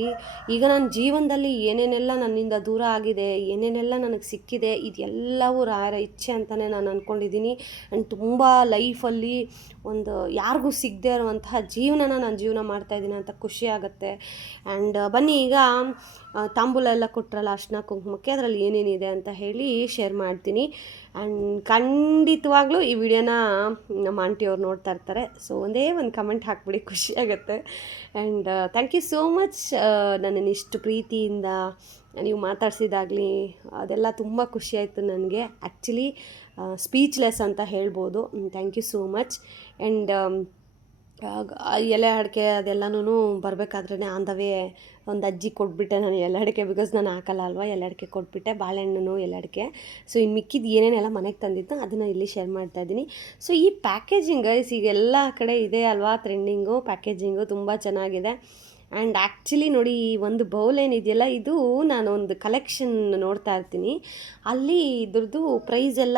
ಈಗ ನನ್ನ ಜೀವನದಲ್ಲಿ ಏನೇನೆಲ್ಲ ನನ್ನಿಂದ ದೂರ ಆಗಿದೆ, ಏನೇನೆಲ್ಲ ನನಗೆ ಸಿಕ್ಕಿದೆ, ಇದೆಲ್ಲವೂ ರಾಯರ ಇಚ್ಛೆ ಅಂತಲೇ ನಾನು ಅಂದ್ಕೊಂಡಿದ್ದೀನಿ. ಆ್ಯಂಡ್ ತುಂಬ ಲೈಫಲ್ಲಿ ಒಂದು ಯಾರಿಗೂ ಸಿಗದೇ ಇರುವಂತಹ ಜೀವನನ ನಾನು ಜೀವನ ಮಾಡ್ತಾಯಿದ್ದೀನಿ ಅಂತ ಖುಷಿ ಆಗುತ್ತೆ. ಆ್ಯಂಡ್ ಬನ್ನಿ ಈಗ ತಾಂಬೂಲ ಎಲ್ಲ ಕೊಟ್ಟರಲ್ಲ ಅರ್ಶಿನ ಕುಂಕುಮಕ್ಕೆ, ಅದರಲ್ಲಿ ಏನೇನಿದೆ ಅಂತ ಹೇಳಿ ಶೇರ್ ಮಾಡ್ತೀನಿ. ಆ್ಯಂಡ್ ಖಂಡಿತವಾಗ್ಲೂ ಈ ವಿಡಿಯೋನ ನಮ್ಮ ಆಂಟಿಯವ್ರು ನೋಡ್ತಾ ಇರ್ತಾರೆ. ಸೊ ಒಂದೇ ಒಂದು ಕಮೆಂಟ್ ಹಾಕ್ಬಿಡಿ, ಖುಷಿ ಆಗುತ್ತೆ. And thank you so much. ನನ್ನನ್ನು ಇಷ್ಟು ಪ್ರೀತಿಯಿಂದ ನೀವು ಮಾತಾಡ್ಸಿದಾಗಲಿ ಅದೆಲ್ಲ ತುಂಬ ಖುಷಿಯಾಯಿತು ನನಗೆ. ಆ್ಯಕ್ಚುಲಿ ಸ್ಪೀಚ್ಲೆಸ್ ಅಂತ ಹೇಳ್ಬೋದು. Thank you so much. And ಎಲೆ ಅಡಿಕೆ ಅದೆಲ್ಲನೂ ಬರಬೇಕಾದ್ರೇ ಆನ್ ದ ವೇ ಒಂದು ಅಜ್ಜಿ ಕೊಟ್ಬಿಟ್ಟೆ ನಾನು ಎಲೆ ಅಡಿಕೆ, ಬಿಕಾಸ್ ನಾನು ಹಾಕಲ್ಲ ಅಲ್ವಾ, ಎಲೆ ಅಡಿಕೆ ಕೊಟ್ಬಿಟ್ಟೆ, ಬಾಳೆಹಣ್ಣು ಎಲೆ ಅಡಿಕೆ. ಸೊ ಇನ್ನು ಮಿಕ್ಕಿದ್ದು ಏನೇನೆಲ್ಲ ಮನೆಗೆ ತಂದಿದ್ದು ಅದನ್ನು ಇಲ್ಲಿ ಶೇರ್ ಮಾಡ್ತಾಯಿದ್ದೀನಿ. ಸೊ ಈ ಪ್ಯಾಕೇಜಿಂಗ್ ಈಗ ಎಲ್ಲ ಕಡೆ ಇದೆ ಅಲ್ವಾ, ಟ್ರೆಂಡಿಂಗು ಪ್ಯಾಕೇಜಿಂಗು ತುಂಬ ಚೆನ್ನಾಗಿದೆ. ಆ್ಯಂಡ್ ಆ್ಯಕ್ಚುಲಿ ನೋಡಿ, ಈ ಒಂದು ಬೌಲ್ ಏನಿದೆಯಲ್ಲ, ಇದು ನಾನು ಒಂದು ಕಲೆಕ್ಷನ್ ನೋಡ್ತಾ ಇರ್ತೀನಿ, ಅಲ್ಲಿ ಇದ್ರದ್ದು ಪ್ರೈಸ್ ಎಲ್ಲ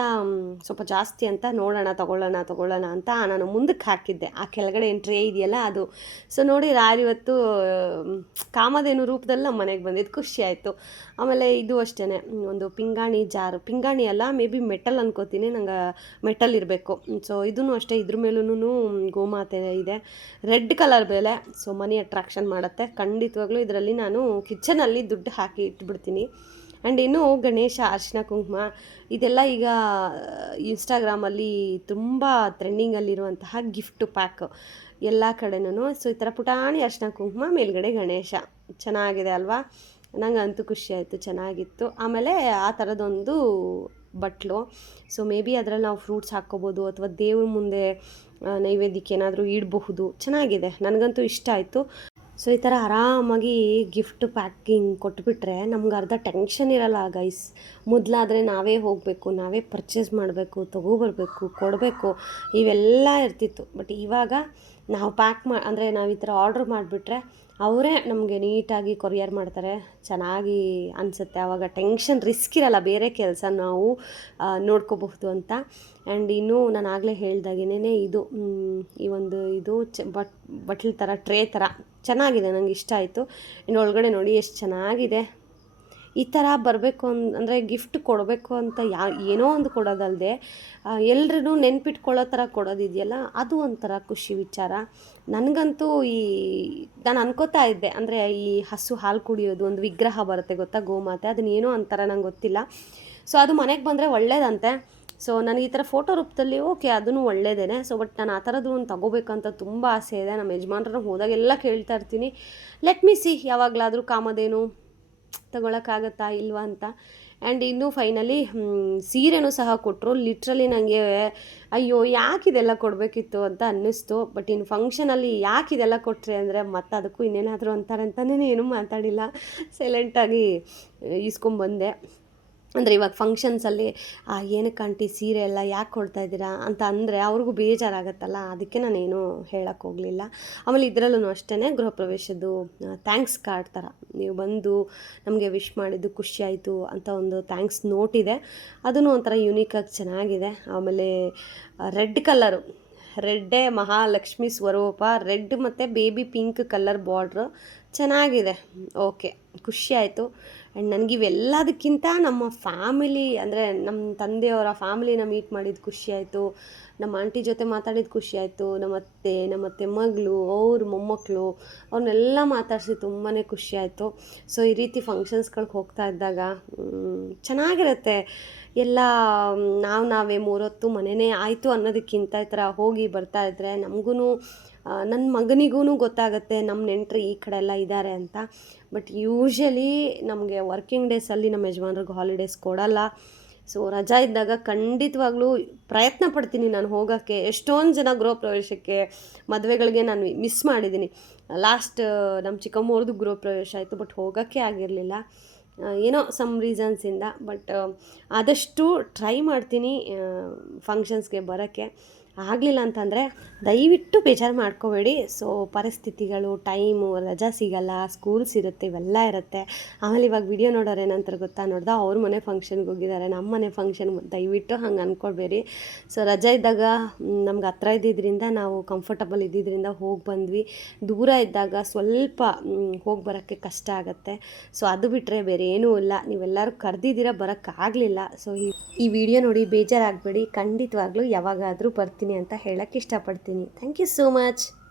ಸ್ವಲ್ಪ ಜಾಸ್ತಿ ಅಂತ ನೋಡೋಣ ತಗೊಳ್ಳೋಣ ಅಂತ ನಾನು ಮುಂದಕ್ಕೆ ಹಾಕಿದ್ದೆ. ಆ ಕೆಳಗಡೆ ಏನು ಟ್ರೇ ಇದೆಯಲ್ಲ ಅದು. ಸೊ ನೋಡಿ ಇವತ್ತು ಕಾಮಧೇನು ರೂಪದಲ್ಲಿ ನಮ್ಮ ಮನೆಗೆ ಬಂದಿದ್ದು, ಖುಷಿ ಆಯಿತು. ಆಮೇಲೆ ಇದು ಅಷ್ಟೇ, ಒಂದು ಪಿಂಗಾಣಿ ಜಾರು, ಪಿಂಗಾಣಿ ಅಲ್ಲ ಮೇ ಬಿ ಮೆಟಲ್ ಅನ್ಕೋತೀನಿ, ನಂಗೆ ಮೆಟಲ್ ಇರಬೇಕು. ಸೊ ಇದೂ ಅಷ್ಟೇ, ಇದ್ರ ಮೇಲೂ ಗೋಮಾತೆ ಇದೆ, ರೆಡ್ ಕಲರ್ ಬೇಲೆ. ಸೊ ಮನಿ ಅಟ್ರಾಕ್ಷನ್ ಮಾಡುತ್ತೆ ಖಂಡಿತವಾಗ್ಲೂ. ಇದರಲ್ಲಿ ನಾನು ಕಿಚನಲ್ಲಿ ದುಡ್ಡು ಹಾಕಿ ಇಟ್ಬಿಡ್ತೀನಿ. ಆ್ಯಂಡ್ ಇನ್ನು ಗಣೇಶ ಅರಿಶಿನ ಕುಂಕುಮ ಇದೆಲ್ಲ ಈಗ ಇನ್ಸ್ಟಾಗ್ರಾಮಲ್ಲಿ ತುಂಬ ಟ್ರೆಂಡಿಂಗಲ್ಲಿರುವಂತಹ ಗಿಫ್ಟ್ ಪ್ಯಾಕ್ ಎಲ್ಲ ಕಡೆನೂ. ಸೊ ಈ ಥರ ಪುಟಾಣಿ ಅರಿಶಿನ ಕುಂಕುಮ, ಮೇಲ್ಗಡೆ ಗಣೇಶ, ಚೆನ್ನಾಗಿದೆ ಅಲ್ವಾ? ನಂಗಂತೂ ಖುಷಿ ಆಯಿತು, ಚೆನ್ನಾಗಿತ್ತು. ಆಮೇಲೆ ಆ ಥರದೊಂದು ಬಟ್ಲು. ಸೊ ಮೇ ಬಿ ಅದರಲ್ಲಿ ನಾವು ಫ್ರೂಟ್ಸ್ ಹಾಕ್ಕೋಬೋದು ಅಥವಾ ದೇವ್ರ ಮುಂದೆ ನೈವೇದ್ಯಕ್ಕೆ ಏನಾದರೂ ಇಡಬಹುದು. ಚೆನ್ನಾಗಿದೆ, ನನಗಂತೂ ಇಷ್ಟ ಆಯಿತು. ಸೊ ಈ ಥರ ಆರಾಮಾಗಿ ಗಿಫ್ಟ್ ಪ್ಯಾಕಿಂಗ್ ಕೊಟ್ಬಿಟ್ರೆ ನಮ್ಗೆ ಅರ್ಧ ಟೆನ್ಷನ್ ಇರಲ್ಲ ಗೈಸ್. ಮೊದಲಾದರೆ ನಾವೇ ಹೋಗಬೇಕು, ನಾವೇ ಪರ್ಚೇಸ್ ಮಾಡಬೇಕು, ತೊಗೊಬರ್ಬೇಕು, ಕೊಡಬೇಕು, ಇವೆಲ್ಲ ಇರ್ತಿತ್ತು. ಬಟ್ ಇವಾಗ ನಾವು ಅಂದರೆ ನಾವು ಈ ಥರ ಆರ್ಡ್ರ್ ಮಾಡಿಬಿಟ್ರೆ ಅವರೇ ನಮಗೆ ನೀಟಾಗಿ ಕೊರಿಯರ್ ಮಾಡ್ತಾರೆ. ಚೆನ್ನಾಗಿ ಅನಿಸುತ್ತೆ. ಆವಾಗ ಟೆನ್ಷನ್, ರಿಸ್ಕ್ ಇರಲ್ಲ, ಬೇರೆ ಕೆಲಸ ನಾವು ನೋಡ್ಕೋಬಹುದು ಅಂತ. ಆ್ಯಂಡ್ ಇನ್ನೂ ನಾನು ಆಗಲೇ ಹೇಳ್ದಾಗೇನೆ ಇದು ಈ ಒಂದು ಇದು ಬಟ್ಲು ಥರ ಟ್ರೇ ಥರ ಚೆನ್ನಾಗಿದೆ, ನನಗೆ ಇಷ್ಟ ಆಯಿತು. ಇನ್ನು ಒಳಗಡೆ ನೋಡಿ ಎಷ್ಟು ಚೆನ್ನಾಗಿದೆ. ಈ ಥರ ಬರಬೇಕು ಅಂದರೆ ಗಿಫ್ಟ್ ಕೊಡಬೇಕು ಅಂತ ಏನೋ ಒಂದು ಕೊಡೋದಲ್ಲದೆ ಎಲ್ರೂ ನೆನ್ಪಿಟ್ಕೊಳ್ಳೋ ಥರ ಕೊಡೋದಿದೆಯಲ್ಲ, ಅದು ಒಂಥರ ಖುಷಿ ವಿಚಾರ. ನನಗಂತೂ ನಾನು ಅನ್ಕೋತಾ ಇದ್ದೆ, ಅಂದರೆ ಈ ಹಸು ಹಾಲು ಕುಡಿಯೋದು ಒಂದು ವಿಗ್ರಹ ಬರುತ್ತೆ ಗೊತ್ತಾ, ಗೋಮಾತೆ, ಅದನ್ನೇನೋ ಅಂತಾರೆ, ನಂಗೆ ಗೊತ್ತಿಲ್ಲ. ಸೊ ಅದು ಮನೆಗೆ ಬಂದರೆ ಒಳ್ಳೇದಂತೆ. ಸೊ ನನಗೆ ಈ ಥರ ಫೋಟೋ ರೂಪದಲ್ಲಿ ಓಕೆ ಅದೂ ಒಳ್ಳೇದೇ. ಸೊ ಬಟ್ ನಾನು ಆ ಥರದ್ದು ಒಂದು ತಗೋಬೇಕಂತ ತುಂಬ ಆಸೆ ಇದೆ. ನಮ್ಮ ಯಜಮಾನ್ರನ್ನ ಹೋದಾಗೆಲ್ಲ ಕೇಳ್ತಾ ಇರ್ತೀನಿ, ಲೆಟ್ ಮಿ ಸಿ ಯಾವಾಗಲಾದರೂ ಕಾಮಧೇನು ತಗೊಳಕ್ಕಾಗತ್ತಾ ಇಲ್ವಾ ಅಂತ. ಆ್ಯಂಡ್ ಇನ್ನೂ ಫೈನಲಿ ಸೀರೆನೂ ಸಹ ಕೊಟ್ಟರು. ಲಿಟ್ರಲಿ ನನಗೆ ಅಯ್ಯೋ ಯಾಕಿದೆಲ್ಲ ಕೊಡಬೇಕಿತ್ತು ಅಂತ ಅನ್ನಿಸ್ತು. ಬಟ್ ಇನ್ನು ಫಂಕ್ಷನಲ್ಲಿ ಯಾಕಿದೆಲ್ಲ ಕೊಟ್ಟರೆ ಅಂದರೆ ಮತ್ತೆ ಅದಕ್ಕೂ ಇನ್ನೇನಾದರೂ ಅಂತಾರೆ ಅಂತಲೇ ಏನೂ ಮಾತಾಡಿಲ್ಲ, ಸೈಲೆಂಟಾಗಿ ಇಸ್ಕೊಂಬಂದೆ. ಅಂದರೆ ಇವಾಗ ಫಂಕ್ಷನ್ಸಲ್ಲಿ ಏನಕ್ಕೆ ಆಂಟಿ ಸೀರೆ ಎಲ್ಲ ಯಾಕೆ ಕೊಡ್ತಾಯಿದ್ದೀರಾ ಅಂತ ಅಂದರೆ ಅವ್ರಿಗೂ ಬೇಜಾರಾಗತ್ತಲ್ಲ, ಅದಕ್ಕೆ ನಾನೇನು ಹೇಳಕ್ಕೆ ಹೋಗಲಿಲ್ಲ. ಆಮೇಲೆ ಇದರಲ್ಲೂ ಅಷ್ಟೇ ಗೃಹ ಪ್ರವೇಶದ್ದು ಥ್ಯಾಂಕ್ಸ್ ಕಾರ್ಡ್ ಥರ ನೀವು ಬಂದು ನಮಗೆ ವಿಶ್ ಮಾಡಿದ್ದು ಖುಷಿ ಆಯಿತು ಅಂತ ಒಂದು ಥ್ಯಾಂಕ್ಸ್ ನೋಟ್ ಇದೆ, ಅದೂ ಒಂಥರ ಯುನೀಕಾಗಿ ಚೆನ್ನಾಗಿದೆ. ಆಮೇಲೆ ರೆಡ್ ಕಲರು, ರೆಡ್ಡೇ ಮಹಾಲಕ್ಷ್ಮಿ ಸ್ವರೂಪ, ರೆಡ್ ಮತ್ತು ಬೇಬಿ ಪಿಂಕ್ ಕಲರ್ ಬಾರ್ಡ್ರು ಚೆನ್ನಾಗಿದೆ. ಓಕೆ, ಖುಷಿ ಆಯಿತು. ಆ್ಯಂಡ್ ನನಗಿವೆಲ್ಲದಕ್ಕಿಂತ ನಮ್ಮ ಫ್ಯಾಮಿಲಿ, ಅಂದರೆ ನಮ್ಮ ತಂದೆಯವರ ಫ್ಯಾಮಿಲಿನ ಮೀಟ್ ಮಾಡಿದ್ದು ಖುಷಿ ಆಯಿತು. ನಮ್ಮ ಆಂಟಿ ಜೊತೆ ಮಾತಾಡಿದ್ದು ಖುಷಿ ಆಯಿತು. ನಮ್ಮ ಅತ್ತೆ ಮಗಳು, ಅವ್ರ ಮೊಮ್ಮಕ್ಕಳು, ಅವ್ರನ್ನೆಲ್ಲ ಮಾತಾಡಿಸಿ ತುಂಬಾ ಖುಷಿ ಆಯಿತು. ಸೊ ಈ ರೀತಿ ಫಂಕ್ಷನ್ಸ್ಗಳಿಗೆ ಹೋಗ್ತಾ ಇದ್ದಾಗ ಚೆನ್ನಾಗಿರುತ್ತೆ. ಎಲ್ಲ ನಾವೇ 3 ಹೊತ್ತು ಮನೆಯೇ ಆಯಿತು ಅನ್ನೋದಕ್ಕಿಂತ ಈ ಥರ ಹೋಗಿ ಬರ್ತಾಯಿದ್ರೆ ನಮಗೂ ನನ್ನ ಮಗನಿಗೂ ಗೊತ್ತಾಗುತ್ತೆ ನಮ್ಮ ನೆಂಟರು ಈ ಕಡೆ ಎಲ್ಲ ಇದ್ದಾರೆ ಅಂತ. ಬಟ್ ಯೂಶ್ವಲಿ ನಮಗೆ ವರ್ಕಿಂಗ್ ಡೇಸಲ್ಲಿ ನಮ್ಮ ಯಜಮಾನ್ರಿಗೆ ಹಾಲಿಡೇಸ್ ಕೊಡಲ್ಲ. ಸೊ ರಜಾ ಇದ್ದಾಗ ಖಂಡಿತವಾಗ್ಲೂ ಪ್ರಯತ್ನ ಪಡ್ತೀನಿ ನಾನು ಹೋಗೋಕ್ಕೆ. ಎಷ್ಟೊಂದು ಜನ ಗೃಹ ಪ್ರವೇಶಕ್ಕೆ, ಮದುವೆಗಳಿಗೆ ನಾನು ಮಿಸ್ ಮಾಡಿದ್ದೀನಿ. ಲಾಸ್ಟ್ ನಮ್ಮ ಚಿಕ್ಕಮ್ಮವ್ರದ್ದು ಗೃಹ ಪ್ರವೇಶ ಆಯಿತು, ಬಟ್ ಹೋಗೋಕ್ಕೆ ಆಗಿರಲಿಲ್ಲ ಏನೋ ಸಮ್ ರೀಸನ್ಸಿಂದ. ಬಟ್ ಆದಷ್ಟು ಟ್ರೈ ಮಾಡ್ತೀನಿ ಫಂಕ್ಷನ್ಸ್ಗೆ ಬರೋಕ್ಕೆ. ಆಗಲಿಲ್ಲ ಅಂತಂದರೆ ದಯವಿಟ್ಟು ಬೇಜಾರು ಮಾಡ್ಕೋಬೇಡಿ. ಸೊ ಪರಿಸ್ಥಿತಿಗಳು, ಟೈಮು, ರಜಾ ಸಿಗಲ್ಲ, ಸ್ಕೂಲ್ಸ್ ಇರುತ್ತೆ, ಇವೆಲ್ಲ ಇರುತ್ತೆ. ಆಮೇಲೆ ಇವಾಗ ವಿಡಿಯೋ ನೋಡೋರು ಏನಂತಾರೆ ಗೊತ್ತಾ, ಅವ್ರ ಮನೆ ಫಂಕ್ಷನ್ಗೆ ಹೋಗಿದ್ದಾರೆ, ನಮ್ಮ ಮನೆ ಫಂಕ್ಷನ್, ದಯವಿಟ್ಟು ಹಂಗೆ ಅಂದ್ಕೊಳ್ಬೇಡಿ. ಸೊ ರಜೆ ಇದ್ದಾಗ ನಮ್ಗೆ ಹತ್ರ ಇದ್ದಿದ್ದರಿಂದ ನಾವು ಕಂಫರ್ಟಬಲ್ ಇದ್ದಿದ್ದರಿಂದ ಹೋಗಿ ಬಂದ್ವಿ. ದೂರ ಇದ್ದಾಗ ಸ್ವಲ್ಪ ಹೋಗಿ ಬರೋಕ್ಕೆ ಕಷ್ಟ ಆಗುತ್ತೆ. ಸೊ ಅದು ಬಿಟ್ಟರೆ ಬೇರೆ ಏನೂ ಇಲ್ಲ. ನೀವೆಲ್ಲರೂ ಕರೆದಿದ್ದೀರ, ಬರೋಕ್ಕಾಗಲಿಲ್ಲ. ಸೊ ಈ ವಿಡಿಯೋ ನೋಡಿ ಬೇಜಾರಾಗಬೇಡಿ. ಖಂಡಿತವಾಗ್ಲೂ ಯಾವಾಗಾದರೂ ಬರ್ತೀನಿ ಅಂತ ಹೇಳೋಕ್ಕೆ ಇಷ್ಟಪಡ್ತೀನಿ. Thank you so much.